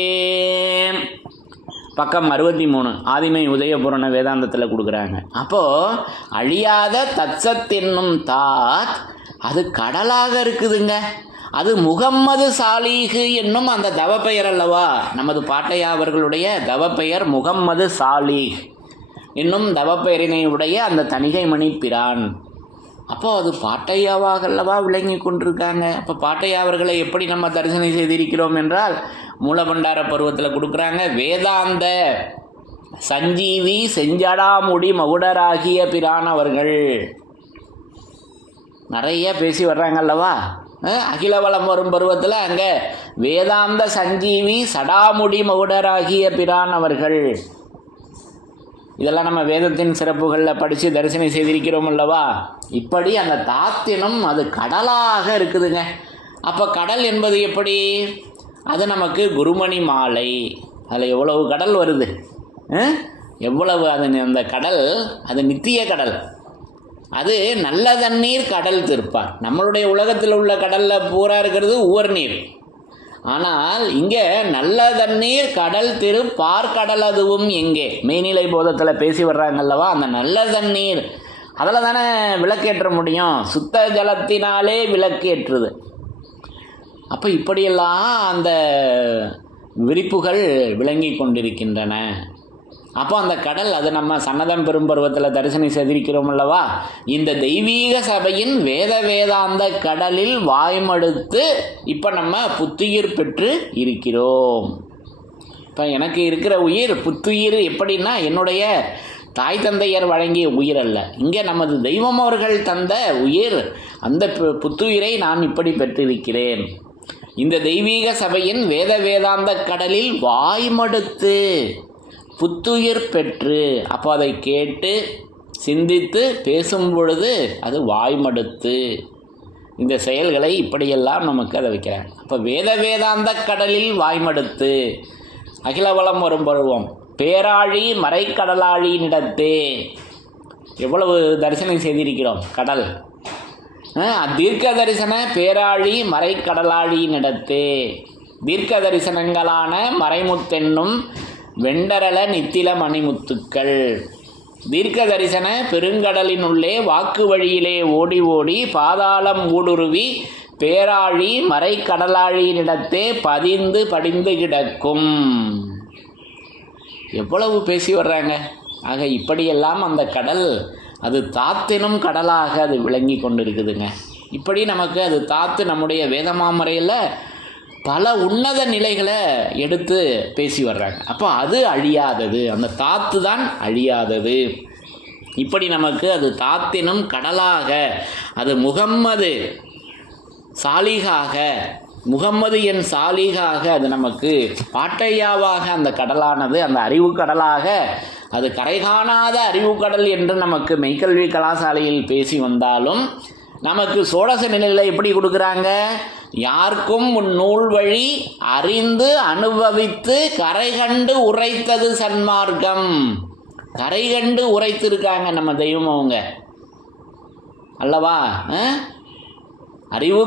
பக்கம் 63 ஆதிமை உதயபுரண வேதாந்தத்தில் கொடுக்குறாங்க. அப்போது அழியாத தத்சத் என்னும் தாத் அது கடலாக இருக்குதுங்க. அது முகம்மது சாலிஹு என்னும் அந்த தவப்பெயர் அல்லவா. நமது பாட்டையா அவர்களுடைய தவப்பெயர் முகம்மது சாலிஹ் என்னும் தவப்பெயரினை உடைய அந்த தணிகைமணி பிரான். அப்போது அது பாட்டையாவாக அல்லவா விளங்கி கொண்டிருக்காங்க. அப்போ பாட்டையா அவர்களை எப்படி நம்ம தரிசனம் செய்திருக்கிறோம் என்றால் மூலபண்டார பருவத்தில் கொடுக்குறாங்க. வேதாந்த சஞ்சீவி செஞ்சடாமுடி மகுடராகிய பிரான் அவர்கள் நிறைய பேசி வர்றாங்க அல்லவா. அகிலவளம் வரும் பருவத்தில் அங்கே வேதாந்த சஞ்சீவி சடாமுடி மகுடராகிய பிரான் அவர்கள். இதெல்லாம் நம்ம வேதத்தின் சிறப்புகளில் படித்து தரிசனம் செய்திருக்கிறோம் அல்லவா. இப்படி அந்த தாத்தினம் அது கடலாக இருக்குதுங்க. அப்போ கடல் என்பது எப்படி? அது நமக்கு குருமணி மாலை. அதில் எவ்வளவு கடல் வருது, எவ்வளவு அது அந்த கடல் அது நித்திய கடல். அது நல்ல தண்ணீர் கடல் திருப்பார். நம்மளுடைய உலகத்தில் உள்ள கடலில் பூரா இருக்கிறது உவர் நீர். ஆனால் இங்கே நல்ல தண்ணீர் கடல் திரு பார்க்கடல் அதுவும் எங்கே மெய்நிலை போதத்தில் பேசி வர்றாங்கல்லவா. அந்த நல்ல தண்ணீர் அதில் தானே விளக்கேற்ற முடியும். சுத்த ஜலத்தினாலே விளக்கேற்றுது. அப்போ இப்படியெல்லாம் அந்த விரிப்புகள் விளங்கி கொண்டிருக்கின்றன. அப்போ அந்த கடல் அது நம்ம சன்னதம் பெரும் பருவத்தில் தரிசனம் செய்திருக்கிறோம் அல்லவா. இந்த தெய்வீக சபையின் வேதாந்த கடலில் வாய்மடுத்து இப்போ நம்ம புத்துயிர் பெற்று இருக்கிறோம். இப்போ எனக்கு இருக்கிற உயிர் புத்துயிர் எப்படின்னா என்னுடைய தாய் தந்தையர் வழங்கிய உயிர் அல்ல. இங்கே நமது தெய்வம் அவர்கள் தந்த உயிர். அந்த புத்துயிரை நான் இப்படி பெற்றிருக்கிறேன். இந்த தெய்வீக சபையின் வேதாந்த கடலில் வாய்மடுத்து புத்துயிர் பெற்று. அப்போ அதை கேட்டு சிந்தித்து பேசும் பொழுது அது வாய்மடுத்து. இந்த செயல்களை இப்படியெல்லாம் நமக்கு அதை வைக்கிறாங்க. அப்போ வேதாந்த கடலில் வாய்மடுத்து அகிலவளம் வரும் பருவம் பேராழி மறைக்கடலாழியினிடத்தே. எவ்வளவு தரிசனம் செய்திருக்கிறோம் கடல். தீர்க்க தரிசன பேராழி மறைக்கடலாழியினிடத்தே. தீர்க்க தரிசனங்களான மறைமுத்தென்னும் வெண்டரள நித்தில மணிமுத்துக்கள். தீர்க்க தரிசன பெருங்கடலினுள்ளே வாக்கு வழியிலே ஓடி ஓடி பாதாளம் ஊடுருவி பேராழி மறைக்கடலாழியினிடத்தே படிந்து கிடக்கும். எவ்வளவு பேசி வர்றாங்க. ஆக இப்படியெல்லாம் அந்த கடல் அது தாத்தினும் கடலாக அது விளங்கி கொண்டிருக்குதுங்க. இப்படி நமக்கு அது தாத்து நம்முடைய வேதமாமறையில் பல உன்னத நிலைகளை எடுத்து பேசி வர்றாங்க. அப்போ அது அழியாதது, அந்த தாத்து தான் அழியாதது. இப்படி நமக்கு அது தாத்தினும் கடலாக அது முகம்மது சாலிகாக முகம்மது என் சாலிகாக அது நமக்கு பாட்டையாவாக அந்த கடலானது அந்த அறிவு கடலாக அது கரை காணாத அறிவு கடல் என்று நமக்கு மெய்க்கல்வி கலாசாலையில் பேசி வந்தாலும் நமக்கு சோடச நிலைகளை எப்படி கொடுக்குறாங்க. யாருக்கும் உன் நூல் வழி அறிந்து அனுபவித்து கரை கண்டு உரைத்தது சன்மார்க்கம். கரை கண்டு உரைத்திருக்காங்க நம்ம தெய்வம் அவங்க அல்லவா. அறிவு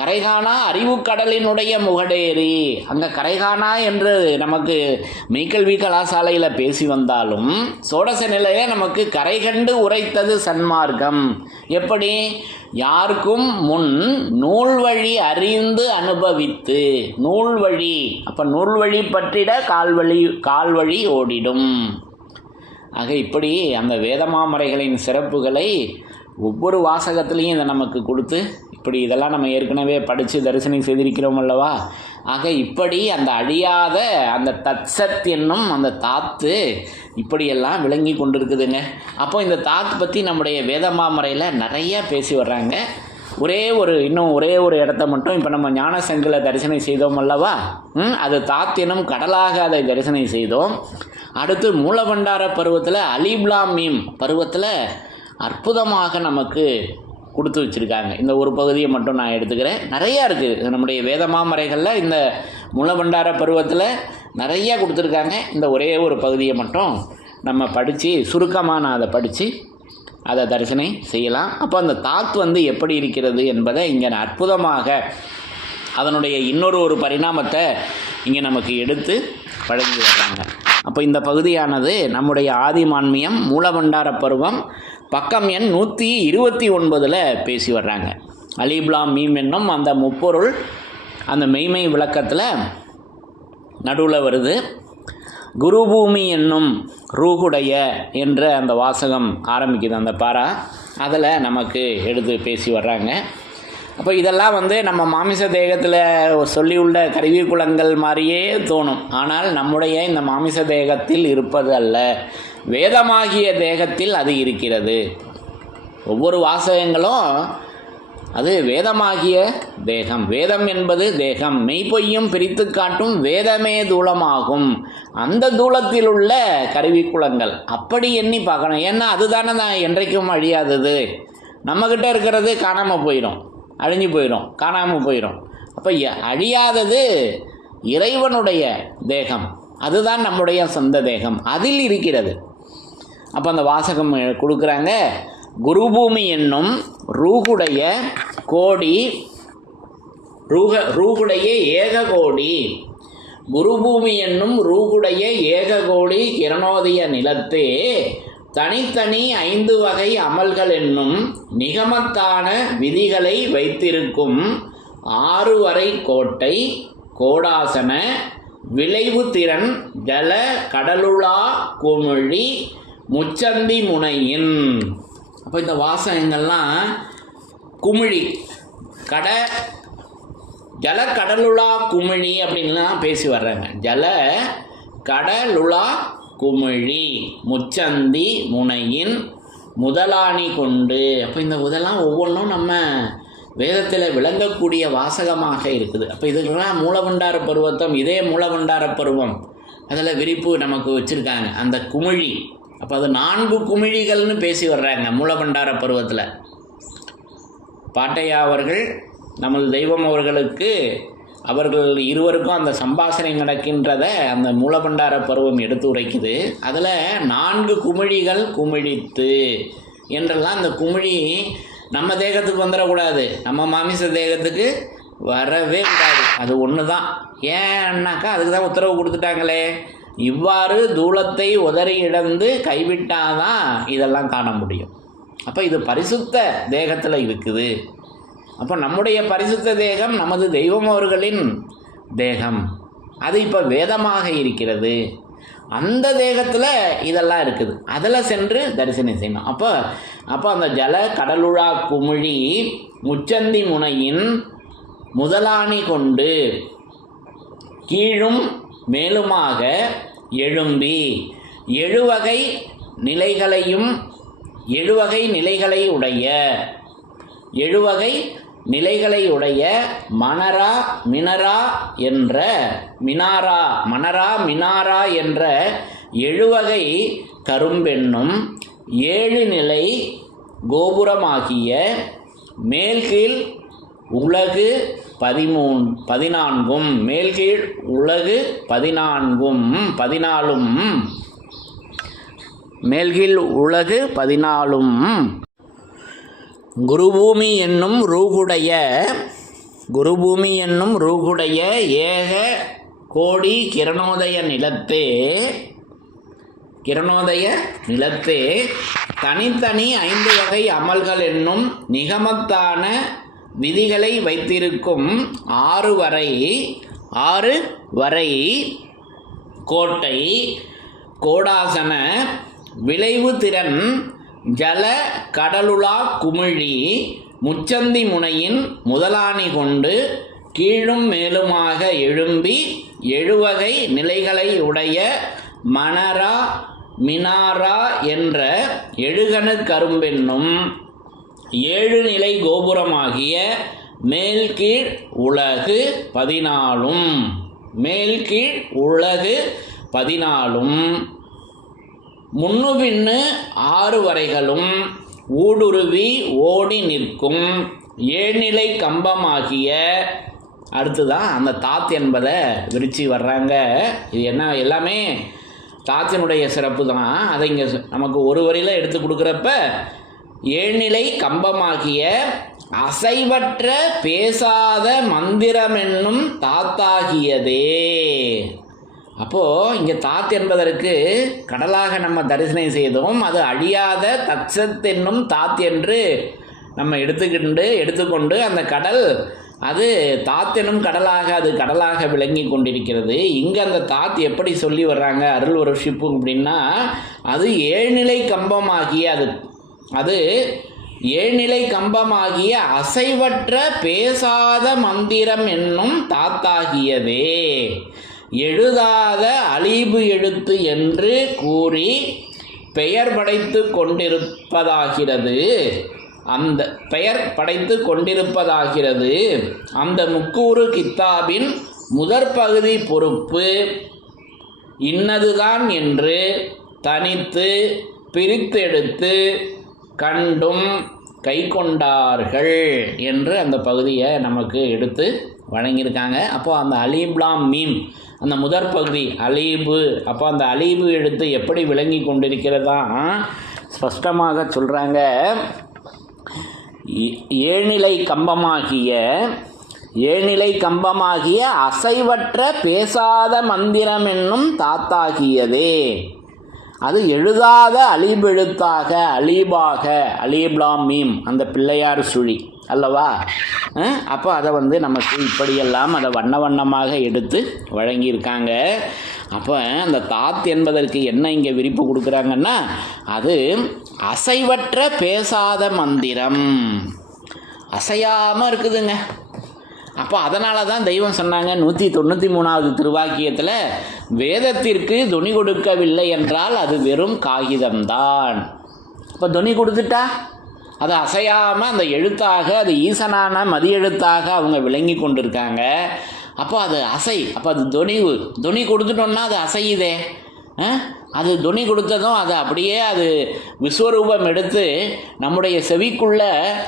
கரைகானா அறிவு கடலினுடைய முகடேரி. அங்கே கரைகானா என்று நமக்கு மெய்க்கல்வி கலாசாலையில் பேசி வந்தாலும் சோடச நிலையை நமக்கு கரை கண்டு உரைத்தது சன்மார்க்கம். எப்படி? யாருக்கும் முன் நூல் வழி அறிந்து அனுபவித்து. நூல் வழி அப்போ நூல் வழி பற்றிட கால்வழி ஓடிடும். ஆக இப்படி அந்த வேதமாமறைகளின் சிறப்புகளை ஒவ்வொரு வாசகத்திலையும் இதை நமக்கு கொடுத்து இப்படி இதெல்லாம் நம்ம ஏற்கனவே படித்து தரிசனம் செய்திருக்கிறோம் அல்லவா. ஆக இப்படி அந்த அழியாத அந்த தத்சத் என்னும் அந்த தாத்து இப்படியெல்லாம் விளங்கி கொண்டிருக்குதுங்க. அப்போ இந்த தாத்து பற்றி நம்முடைய வேதமாமறையில் நிறைய பேசி வர்றாங்க. இன்னும் ஒரே ஒரு இடத்த மட்டும் இப்போ நம்ம ஞான சங்கில் தரிசனம் செய்தோம் அல்லவா. அது தாத்தினும் கடலாக அதை தரிசனம் செய்தோம். அடுத்து மூலபண்டார பருவத்தில் அலிப்லாம் மீம் பருவத்தில் அற்புதமாக நமக்கு கொடுத்து வச்சுருக்காங்க. இந்த ஒரு பகுதியை மட்டும் நான் எடுத்துக்கிறேன். நிறையா இருக்குது நம்முடைய வேதமாமறைகளில். இந்த மூலபண்டார பருவத்தில் நிறையா கொடுத்துருக்காங்க. இந்த ஒரே ஒரு பகுதியை மட்டும் நம்ம படித்து சுருக்கமாக நான் அதை படித்து அதை தரிசனை செய்யலாம். அப்போ அந்த தாத் எப்படி இருக்கிறது என்பதை இங்கே அற்புதமாக அதனுடைய இன்னொரு பரிணாமத்தை இங்கே நமக்கு எடுத்து வழங்கி வர்றாங்க. அப்போ இந்த பகுதியானது நம்முடைய ஆதிமான்மியம் மூலபண்டார பருவம் பக்கம் எண் 129 பேசி வர்றாங்க. அலிப்லாம் மீம் என்னும் அந்த முப்பொருள் அந்த மெய்மை விளக்கத்தில் நடுவில் வருது. குருபூமி என்னும் ரூகுடைய என்ற அந்த வாசகம் ஆரம்பிக்குது அந்த பாரா. அதில் நமக்கு எடுத்து பேசி வர்றாங்க. அப்போ இதெல்லாம் நம்ம மாமிச தேகத்தில் சொல்லியுள்ள கருவிக்குலங்கள் மாதிரியே தோணும். ஆனால் நம்முடைய இந்த மாமிச தேகத்தில் இருப்பது அல்ல, வேதமாகிய தேகத்தில் அது இருக்கிறது. ஒவ்வொரு வாசகங்களும் அது வேதமாகிய தேகம். வேதம் என்பது தேகம். மெய்ப்பொய்யும் பிரித்து காட்டும் வேதமே தூளமாகும். அந்த தூளத்தில் உள்ள கருவிக்குலங்கள் அப்படி எண்ணி பார்க்கணும். ஏன்னா அதுதானே தான் என்றைக்கும் அழியாதது. நம்மக்கிட்ட இருக்கிறது காணாமல் போயிடும், அழிஞ்சு போயிடும், காணாமல் போயிடும். அப்போ அழியாதது இறைவனுடைய தேகம். அதுதான் நம்முடைய சொந்த தேகம், அதில் இருக்கிறது. அப்போ அந்த வாசகம் கொடுக்குறாங்க. குருபூமி என்னும் ரூகுடைய கோடி ரூகுடைய ஏக கோடி. குருபூமி என்னும் ரூகுடைய ஏக கோடி கிரணோதய நிலத்தே தனித்தனி 5 வகை அமல்கள் என்னும் நிகமத்தான விதிகளை வைத்திருக்கும் 6 வரை கோட்டை கோடாசன விளைவு திறன் ஜல கடலுளா குமிழி முச்சந்தி முனையின். அப்போ இந்த வாசகங்கள்லாம் குமிழி ஜல கடலுளா குமிழி அப்படின்லாம் பேசி வர்றாங்க. ஜல கடலுளா குமிழி முச்சந்தி முனையின் முதலாணி கொண்டு. அப்போ இந்த இதெல்லாம் ஒவ்வொன்றும் நம்ம வேதத்தில் விளங்கக்கூடிய வாசகமாக இருக்குது. அப்போ இதுக்கெல்லாம் மூலபண்டார பருவத்தம், இதே மூலபண்டார பருவம் அதில் விரிப்பு நமக்கு வச்சுருக்காங்க அந்த குமிழி. அப்போ அது 4 குமிழிகள்னு பேசி வர்றாங்க மூலபண்டார பருவத்தில். பாட்டையா அவர்கள் நமது தெய்வம் அவர்களுக்கு அவர்கள் இருவருக்கும் அந்த சம்பாஷணை நடக்கின்றதை அந்த மூலபண்டார பருவம் எடுத்து உரைக்குது. அதில் 4 குமிழிகள் குமிழித்து என்றெல்லாம் அந்த குமிழி நம்ம தேகத்துக்கு வந்துடக்கூடாது, நம்ம மாமிச தேகத்துக்கு வரவே கூடாது. அது ஒன்று தான். ஏன்னாக்கா அதுக்கு தான் உத்தரவு கொடுத்துட்டாங்களே. இவ்வாறு தூளத்தை உதறி இழந்து கைவிட்டாதான் இதெல்லாம் காண முடியும். அப்போ இது பரிசுத்த தேகத்தில் இருக்குது. அப்போ நம்முடைய பரிசுத்த தேகம் நமது தெய்வம் அவர்களின் தேகம். அது இப்போ வேதமாக இருக்கிறது. அந்த தேகத்தில் இதெல்லாம் இருக்குது. அதில் சென்று தரிசனம் செய்யணும். அப்போ அந்த ஜல கடலுழா குமிழி முச்சந்தி முனையின் முதலாணி கொண்டு கீழும் மேலுமாக எழும்பி 7 வகை நிலைகளை உடைய மனரா மினரா என்ற மினாரா என்ற 7 வகை கரும்பெண்ணும் 7 நிலை கோபுரமாகிய மேல்கீழ் உலகு 14 மேல்கீழ் உலகு 14 மேல்கீழ் உலகு 14 குருபூமி என்னும் ரூகுடைய ஏக கோடி கிரணோதய நிலத்தே தனித்தனி 5 வகை அமல்கள் என்னும் நிகமத்தான விதிகளை வைத்திருக்கும் 6 வரை கோட்டை கோடாசன விளைவு திறன் ஜல கடலுளா குமிழி முச்சந்தி முனையின் முதலாணி கொண்டு கீழும் மேலுமாக எழும்பி 7 வகை நிலைகளை உடைய மனரா மினாரா என்ற 7 கரும்பெண்ணும் 7 நிலை கோபுரமாகிய மேல்கீழ் உலகு 14 முன்னு பின்னு 6 வரைகளும் ஊடுருவி ஓடி நிற்கும் ஏழ்நிலை கம்பமாகிய, அடுத்துதான் அந்த தாத் என்பதை விரிச்சு வர்றாங்க. இது என்ன, எல்லாமே தாத்தினுடைய சிறப்பு தான். அதை இங்கே நமக்கு ஒரு வரியில் எடுத்து கொடுக்குறப்ப, ஏழ்நிலை கம்பமாகிய அசைவற்ற பேசாத மந்திரம் என்னும் தாத்தாகியதே. அப்போது இங்கே தாத் என்பதற்கு கடலாக நம்ம தரிசனம் செய்தோம். அது அழியாத தத்சத் என்னும் தாத் என்று நம்ம எடுத்துக்கொண்டு அந்த கடல் அது தாத் என்னும் கடலாக அது கடலாக விளங்கி கொண்டிருக்கிறது. இங்கே அந்த தாத் எப்படி சொல்லி வர்றாங்க அருள் வருஷிப்பு அப்படின்னா, அது ஏழ்நிலை கம்பமாகிய அது ஏழ்நிலை கம்பமாகிய அசைவற்ற பேசாத மந்திரம் என்னும் தாத்தாகியதே. எழுதாத அலீபு எழுத்து என்று கூறி பெயர் படைத்து கொண்டிருப்பதாகிறது. அந்த பெயர் படைத்து கொண்டிருப்பதாகிறது. அந்த முக்கூறு கித்தாபின் முதற் பகுதி பொறுப்பு இன்னதுதான் என்று தனித்து பிரித்தெடுத்து கண்டும் கை கொண்டார்கள் என்று அந்த பகுதியை நமக்கு எடுத்து வழங்கியிருக்காங்க. அப்போ அந்த அலீப்லாம் மீம் அந்த முதற் பகுதி அலீபு, அப்போ அந்த அலீபு எடுத்து எப்படி விளங்கி கொண்டிருக்கிறதா ஸ்பஷ்டமாக சொல்கிறாங்க. ஏழ்நிலை கம்பமாகிய அசைவற்ற பேசாத மந்திரம் என்னும் தாத்தாகியதே. அது எழுதாத அலீபெழுத்தாக அலீபாக அலீப்லாம் மீம் அந்த பிள்ளையார் சுழி அல்லவா. அப்போ அதை நமக்கு இப்படியெல்லாம் அதை வண்ணமாக எடுத்து வழங்கியிருக்காங்க. அப்போ அந்த தாத் என்பதற்கு என்ன இங்கே விரிப்பு கொடுக்குறாங்கன்னா, அது அசைவற்ற பேசாத மந்திரம், அசையாமல் இருக்குதுங்க. அப்போ அதனால தான் தெய்வம் சொன்னாங்க 193வது திருவாக்கியத்தில், வேதத்திற்கு துணி கொடுக்கவில்லை என்றால் அது வெறும் காகிதம்தான். இப்போ துணி கொடுத்துட்டா அது அசையாமல் அந்த எழுத்தாக, அது ஈசனான மதி எழுத்தாக அவங்க விளங்கி கொண்டிருக்காங்க. அப்போ அது அப்போ அது துணி கொடுத்துட்டோன்னா அது அசையுதே. அது துணி கொடுத்ததும் அது அப்படியே அது விஸ்வரூபம் எடுத்து நம்முடைய செவிக்குள்ள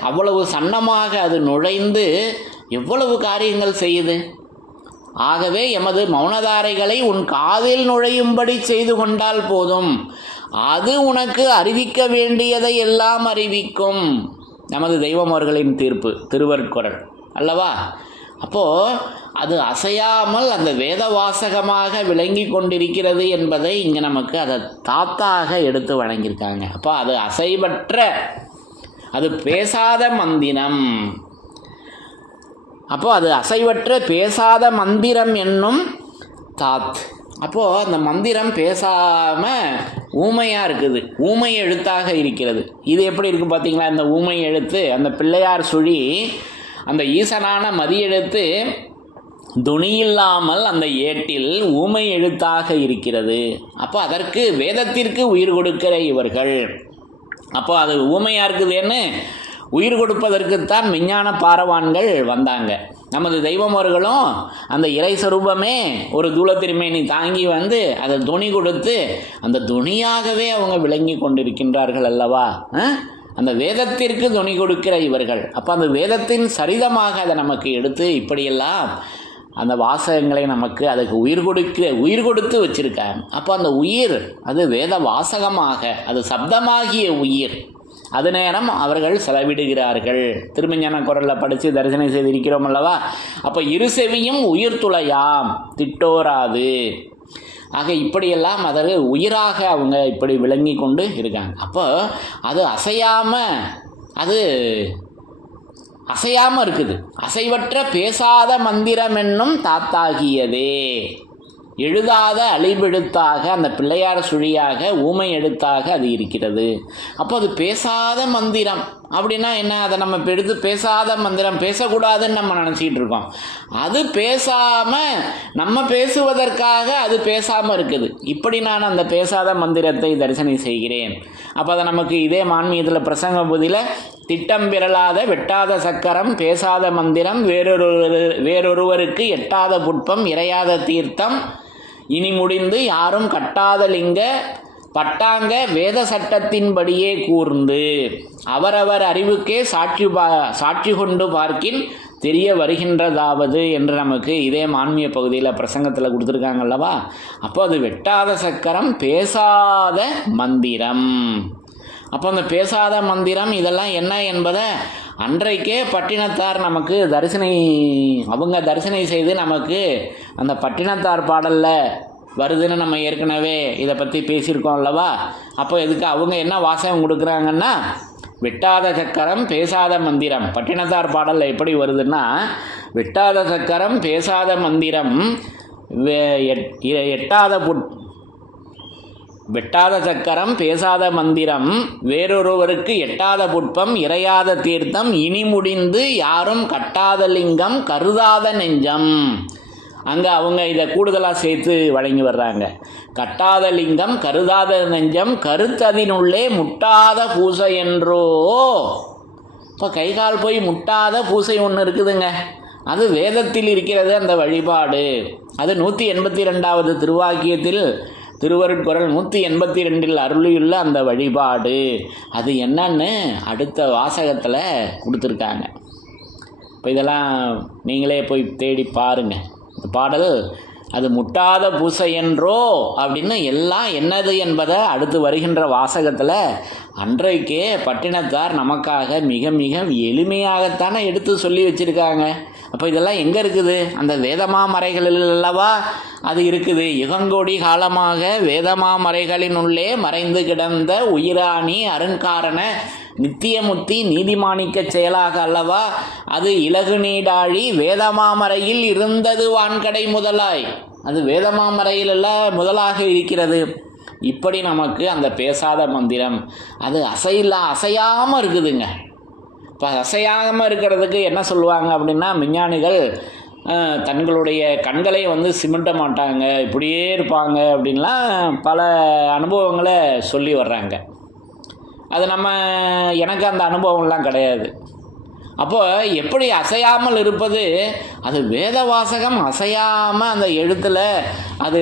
அவ்வளவு சன்னமாக அது நுழைந்து எவ்வளவு காரியங்கள் செய்யுது. ஆகவே எமது மௌனதாரைகளை உன் காதில் நுழையும்படி செய்து கொண்டால் போதும், அது உனக்கு அறிவிக்க வேண்டியதை எல்லாம் அறிவிக்கும். நமது தெய்வம் அவர்களின் தீர்ப்பு திருவருட்குரல் அல்லவா. அப்போது அது அசையாமல் அந்த வேத வாசகமாக விளங்கி கொண்டிருக்கிறது என்பதை இங்கே நமக்கு அதை தாத்தாக எடுத்து வழங்கியிருக்காங்க. அப்போ அது அசைவற்ற, அது பேசாத மந்திரம். அப்போது அது அசைவற்ற பேசாத மந்திரம் என்னும் தாத். அப்போது அந்த மந்திரம் பேசாமல் ஊமையாக இருக்குது, ஊமை எழுத்தாக இருக்கிறது. இது எப்படி இருக்குது பார்த்தீங்களா, இந்த ஊமை எழுத்து அந்த பிள்ளையார் சுழி அந்த ஈசனான மதி எழுத்து துணியில்லாமல் அந்த ஏட்டில் ஊமை எழுத்தாக இருக்கிறது. அப்போ அதற்கு வேதத்திற்கு உயிர் கொடுக்கிற இவர்கள், அப்போ அது ஊமையாக இருக்குதுன்னு உயிர் கொடுப்பதற்குத்தான் விஞ்ஞான பாரவான்கள் வந்தாங்க. நமது தெய்வம் அவர்களும் அந்த இறை சொரூபமே ஒரு தூளத்திருமேனி தாங்கி அதை துணி கொடுத்து அந்த துணியாகவே அவங்க விளங்கி கொண்டிருக்கின்றார்கள் அல்லவா. அந்த வேதத்திற்கு துணி கொடுக்கிற இவர்கள், அப்போ அந்த வேதத்தின் சரிதமாக அதை நமக்கு எடுத்து இப்படியெல்லாம் அந்த வாசகங்களை நமக்கு அதுக்கு உயிர் கொடுத்து வச்சிருக்காங்க. அப்போ அந்த உயிர் அது வேத வாசகமாக, அது சப்தமாகிய உயிர், அது நேரம் அவர்கள் செலவிடுகிறார்கள். திருமஞான குரலில் படித்து தரிசனம் செய்திருக்கிறோம் அல்லவா. அப்போ இரு செவியும் உயிர் துளையாம் திட்டோராது. ஆக இப்படியெல்லாம் அதற்கு உயிராக அவங்க இப்படி விளங்கி கொண்டு இருக்காங்க. அப்போ அது அசையாமல் இருக்குது. அசைவற்ற பேசாத மந்திரம் என்னும் தாத்தாகியதே. எழுதாத அழிவெழுத்தாக அந்த பிள்ளையார் சுழியாக ஊமை எழுத்தாக அது இருக்கிறது. அப்போ அது பேசாத மந்திரம் அப்படின்னா என்ன, அதை நம்ம எடுத்து பேசாத மந்திரம் பேசக்கூடாதுன்னு நம்ம நினச்சிக்கிட்டு இருக்கோம். அது பேசாமல் நம்ம பேசுவதற்காக அது பேசாமல் இருக்குது. இப்படி நான் அந்த பேசாத மந்திரத்தை தரிசனம் செய்கிறேன். அப்போ அதை நமக்கு இதே மான்மீகத்தில் பிரசங்க புதியில் திட்டம் பெறலாத வெட்டாத சக்கரம் பேசாத மந்திரம் வேறொருவருக்கு எட்டாத புட்பம் இறையாத தீர்த்தம் இனி முடிந்து யாரும் கட்டாத லிங்க பட்டாங்க வேத சட்டத்தின்படியே கூர்ந்து அவரவர் அறிவுக்கே சாட்சி கொண்டு பார்க்கின் தெரிய வருகின்றதாவது என்று நமக்கு இதே மான்மிய பகுதியில் பிரசங்கத்தில் கொடுத்துருக்காங்கல்லவா. அப்போ அது வெட்டாத சக்கரம் பேசாத மந்திரம். அப்போ அந்த பேசாத மந்திரம் இதெல்லாம் என்ன என்பதை அன்றைக்கே பட்டினத்தார் நமக்கு தரிசனை செய்து நமக்கு அந்த பட்டினத்தார் பாடலில் வருதுன்னு நம்ம ஏற்கனவே இதை பற்றி பேசியிருக்கோம் அல்லவா. அப்போ இதுக்கு அவங்க என்ன வாசகம் கொடுக்குறாங்கன்னா, வெட்டாத சக்கரம் பேசாத மந்திரம். பட்டினத்தார் பாடலில் எப்படி வருதுன்னா, வெட்டாத சக்கரம் பேசாத மந்திரம் வெட்டாத சக்கரம் பேசாத மந்திரம் வேறொருவருக்கு எட்டாத புட்பம் இறையாத தீர்த்தம் இனி முடிந்து யாரும் கட்டாத லிங்கம் கருதாத நெஞ்சம். அங்கே அவங்க இதை கூடுதலாக சேர்த்து வழங்கி வர்றாங்க. கட்டாத லிங்கம் கருதாத நெஞ்சம் கருத்ததினுள்ளே முட்டாத பூசை என்றோ. இப்போ கைகால் போய் முட்டாத பூசை ஒன்று இருக்குதுங்க. அது வேதத்தில் இருக்கிறது அந்த வழிபாடு. அது 182வது திருவாக்கியத்தில் திருவருட்குறள் 182 அருளியுள்ள அந்த வழிபாடு. அது என்னன்னு அடுத்த வாசகத்தில் கொடுத்துருக்காங்க. இப்போ இதெல்லாம் நீங்களே போய் தேடி பாருங்கள். இந்த பாடல் அது முட்டாத பூசை என்றோ அப்படின்னு எல்லாம் என்னது என்பதை அடுத்து வருகின்ற வாசகத்தில் அன்றைக்கே பட்டினத்தார் நமக்காக மிக மிக எளிமையாகத்தானே எடுத்து சொல்லி வச்சுருக்காங்க. அப்போ இதெல்லாம் எங்கே இருக்குது? அந்த வேதமாமறைகளில் அல்லவா அது இருக்குது. யுகங்கோடி காலமாக வேதமாமறைகளினுள்ளே மறைந்து கிடந்த உயிராணி அருண்காரண நித்தியமுத்தி நீதிமாணிக்க செயலாக அல்லவா அது இலகு நீடாழி வேதமாமறையில் இருந்தது வான்கடை முதலாய். அது வேதமாமறையிலெல்லாம் முதலாக இருக்கிறது. இப்படி நமக்கு அந்த பேசாத மந்திரம் அது அசையாமல் இருக்குதுங்க. இப்போ அசையாமல் இருக்கிறதுக்கு என்ன சொல்லுவாங்க அப்படின்னா, விஞ்ஞானிகள் தங்களுடைய கண்களை சிமிட்ட மாட்டாங்க, இப்படியே இருப்பாங்க அப்படின்லாம் பல அனுபவங்களை சொல்லி வர்றாங்க. அது எனக்கு அந்த அனுபவம்லாம் கிடையாது. அப்போ எப்படி அசையாமல் இருப்பது? அது வேத வாசகம் அசையாமல் அந்த எழுத்தில் அது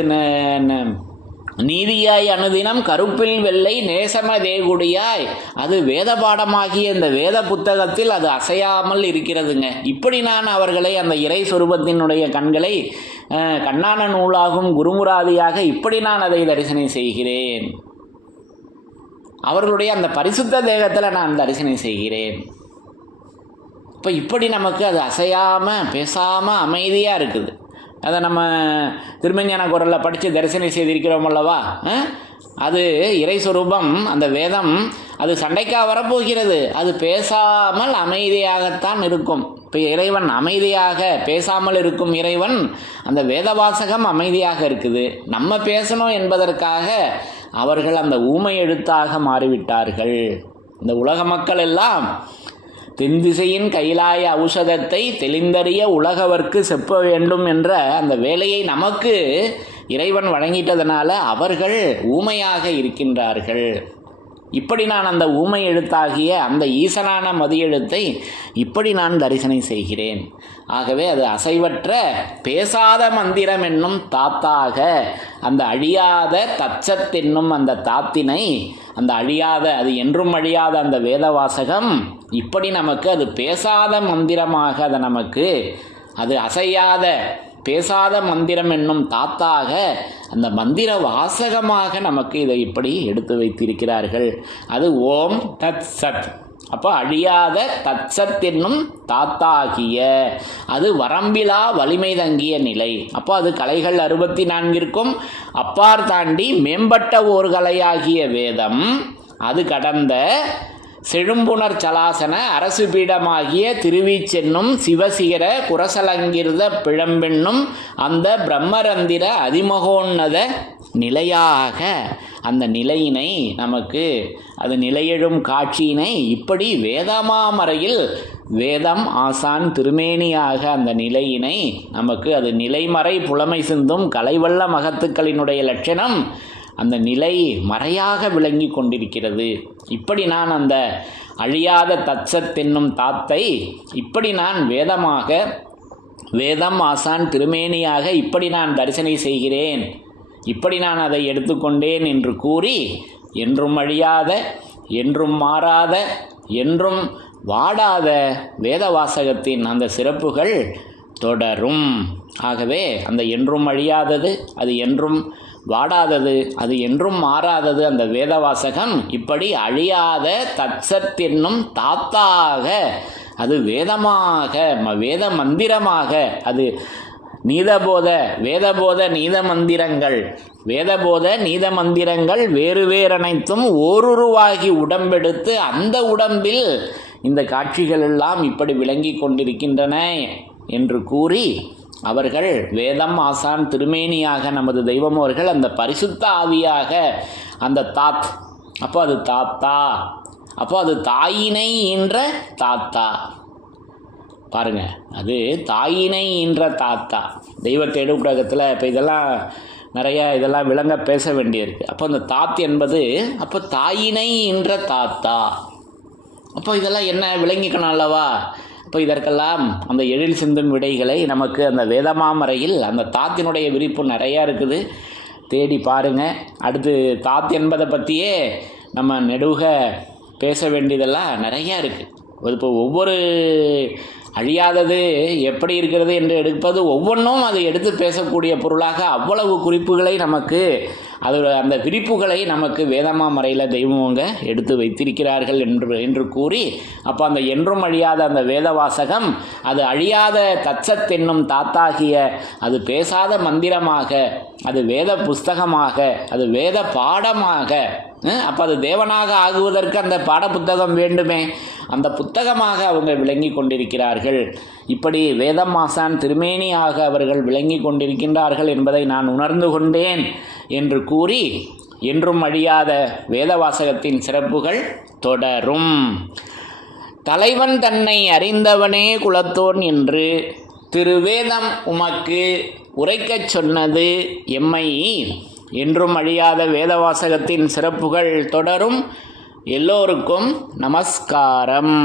நீதியாய் அனுதினம் கருப்பில் வெள்ளை நேசம தேகுடியாய் அது வேத பாடமாகிய இந்த வேத புத்தகத்தில் அது அசையாமல் இருக்கிறதுங்க. இப்படி நான் அவர்களை அந்த இறை சொரூபத்தினுடைய கண்களை கண்ணான நூலாகும் குருமுராதியாக இப்படி நான் அதை தரிசனை செய்கிறேன். அவர்களுடைய அந்த பரிசுத்த தேகத்தில் நான் தரிசனை செய்கிறேன். இப்போ இப்படி நமக்கு அது அசையாமல் பேசாமல் அமைதியாக இருக்குது. அதை நம்ம திருமஞான குரலில் படித்து தரிசனம் செய்திருக்கிறோம் அல்லவா. அது இறை சொரூபம், அந்த வேதம் அது சண்டைக்காக வரப்போகிறது. அது பேசாமல் அமைதியாகத்தான் இருக்கும். இப்போ இறைவன் அமைதியாக பேசாமல் இருக்கும் இறைவன், அந்த வேதவாசகம் அமைதியாக இருக்குது. நம்ம பேசணும் என்பதற்காக அவர்கள் அந்த ஊமை எழுத்தாக மாறிவிட்டார்கள். இந்த உலக மக்கள் எல்லாம் தென் திசையின் கைலாய ஔஷதத்தை தெளிந்தறிய உலகவர்க்கு செப்ப வேண்டும் என்ற அந்த வேலையை நமக்கு இறைவன் வழங்கிட்டதனால அவர்கள் ஊமையாக இருக்கின்றார்கள். இப்படி நான் அந்த ஊமை எழுத்தாகிய அந்த ஈசனான மதி எழுத்தை இப்படி நான் தரிசனை செய்கிறேன். ஆகவே அது அசைவற்ற பேசாத மந்திரம் என்னும் தாத்தாக அந்த அழியாத தச்சத்தென்னும் அந்த தாத்தினை, அந்த அழியாத அது என்றும் அழியாத அந்த வேதவாசகம் இப்படி நமக்கு அது பேசாத மந்திரமாக அதை நமக்கு அது அசையாத பேசாத மந்திரம் என்னும் தாத்தாக அந்த மந்திர வாசகமாக நமக்கு இதை இப்படி எடுத்து வைத்திருக்கிறார்கள். அது ஓம் தத் சத். அப்போ அழியாத தத் சத் என்னும் தாத்தாகிய அது வரம்பிலா வலிமை தங்கிய நிலை. அப்போ அது கலைகள் 64ற்கும் அப்பார் தாண்டி மேம்பட்ட ஓர் கலையாகிய வேதம், அது கடந்த செழும்புணர் சலாசன அரசு பீடமாகிய திருவீச்சென்னும் சிவசிகர குரசலங்கிருத பிழம்பென்னும் அந்த பிரம்மரந்திர அதிமகோன்னத நிலையாக அந்த நிலையினை நமக்கு அது நிலையெழும் காட்சியினை இப்படி வேதமாமறையில் வேதம் ஆசான் திருமேனியாக அந்த நிலையினை நமக்கு அது நிலைமறை புலமை சிந்தும் கலைவல்ல மகத்துக்களினுடைய லட்சணம் அந்த நிலை மறையாக விளங்கி கொண்டிருக்கிறது. இப்படி நான் அந்த அழியாத தச்சத் என்னும் தாத்தை இப்படி நான் வேதமாக வேதம் ஆசான் திருமேனியாக இப்படி நான் தரிசனை செய்கிறேன் இப்படி நான் அதை எடுத்துக்கொண்டேன் என்று கூறி என்றும் அழியாத, என்றும் மாறாத, என்றும் வாடாத வேதவாசகத்தின் அந்த சிறப்புகள் தொடரும். ஆகவே அந்த என்றும் அழியாதது, அது என்றும் வாடாதது, அது என்றும் மாறாதது அந்த வேதவாசகம் இப்படி அழியாத தத்சத் என்னும் தாத்தாக, அது வேதமாக, வேத மந்திரமாக, அது நீதபோத வேதபோத நீத மந்திரங்கள், வேதபோத நீத மந்திரங்கள் வேறு வேறனைத்தும் ஓருருவாகி உடம்பெடுத்து அந்த உடம்பில் இந்த காட்சிகள் எல்லாம் இப்படி விளங்கி கொண்டிருக்கின்றன என்று கூறி அவர்கள் வேதம் ஆசான் திருமேனியாக நமது தெய்வம் அவர்கள் அந்த பரிசுத்த ஆவியாக அந்த தாத், அப்போ அது தாத்தா, அப்போ அது தாயினை என்ற தாத்தா. பாருங்க, அது தாயினை என்ற தாத்தா. தெய்வ தேடு உலகத்தில் இப்போ இதெல்லாம் விளங்க பேச வேண்டியிருக்கு. அப்போ அந்த தாத் என்பது அப்போ தாயினை என்ற தாத்தா. அப்போ இதெல்லாம் என்ன விளங்கிக்கணும் அல்லவா? அப்போ இதற்கெல்லாம் அந்த எழில் சிந்தும் விடைகளை நமக்கு அந்த வேதமாமறையில் அந்த தாத்தினுடைய விரிப்பு நிறையா இருக்குது, தேடி பாருங்கள். அடுத்து தாத் என்பதை பற்றியே நம்ம நெடுக பேச வேண்டியதெல்லாம் நிறையா இருக்குது. இப்போ ஒவ்வொரு அழியாதது எப்படி இருக்கிறது என்று எடுப்பது ஒவ்வொன்றும் அதை எடுத்து பேசக்கூடிய பொருளாக அவ்வளவு குறிப்புகளை நமக்கு அந்த விரிப்புகளை நமக்கு வேதமாமறையில் தெய்வங்க எடுத்து வைத்திருக்கிறார்கள் என்று கூறி, அப்போ அந்த என்றும் அழியாத அந்த வேதவாசகம் அது அழியாத தத்சத் என்னும் தாத்தாகிய, அது பேசாத மந்திரமாக, அது வேத புஸ்தகமாக, அது வேத பாடமாக. அப்போ அது தேவனாக ஆகுவதற்கு அந்த பாட புத்தகம் வேண்டுமே, அந்த புத்தகமாக அவங்க விளங்கி கொண்டிருக்கிறார்கள். இப்படி வேதம் ஆசான் திருமேனியாக அவர்கள் விளங்கி கொண்டிருக்கின்றார்கள் என்பதை நான் உணர்ந்து கொண்டேன் என்று கூறி என்றும் அழியாத வேதவாசகத்தின் சிறப்புகள் தொடரும். தலைவன் தன்னை அறிந்தவனே குலத்தோன் என்று திருவேதம் உமக்கு உரைக்கச் சொன்னது எம்மை. என்றும் அழியாத வேதவாசகத்தின் சிறப்புகள் தொடரும். எல்லோருக்கும் நமஸ்காரம்.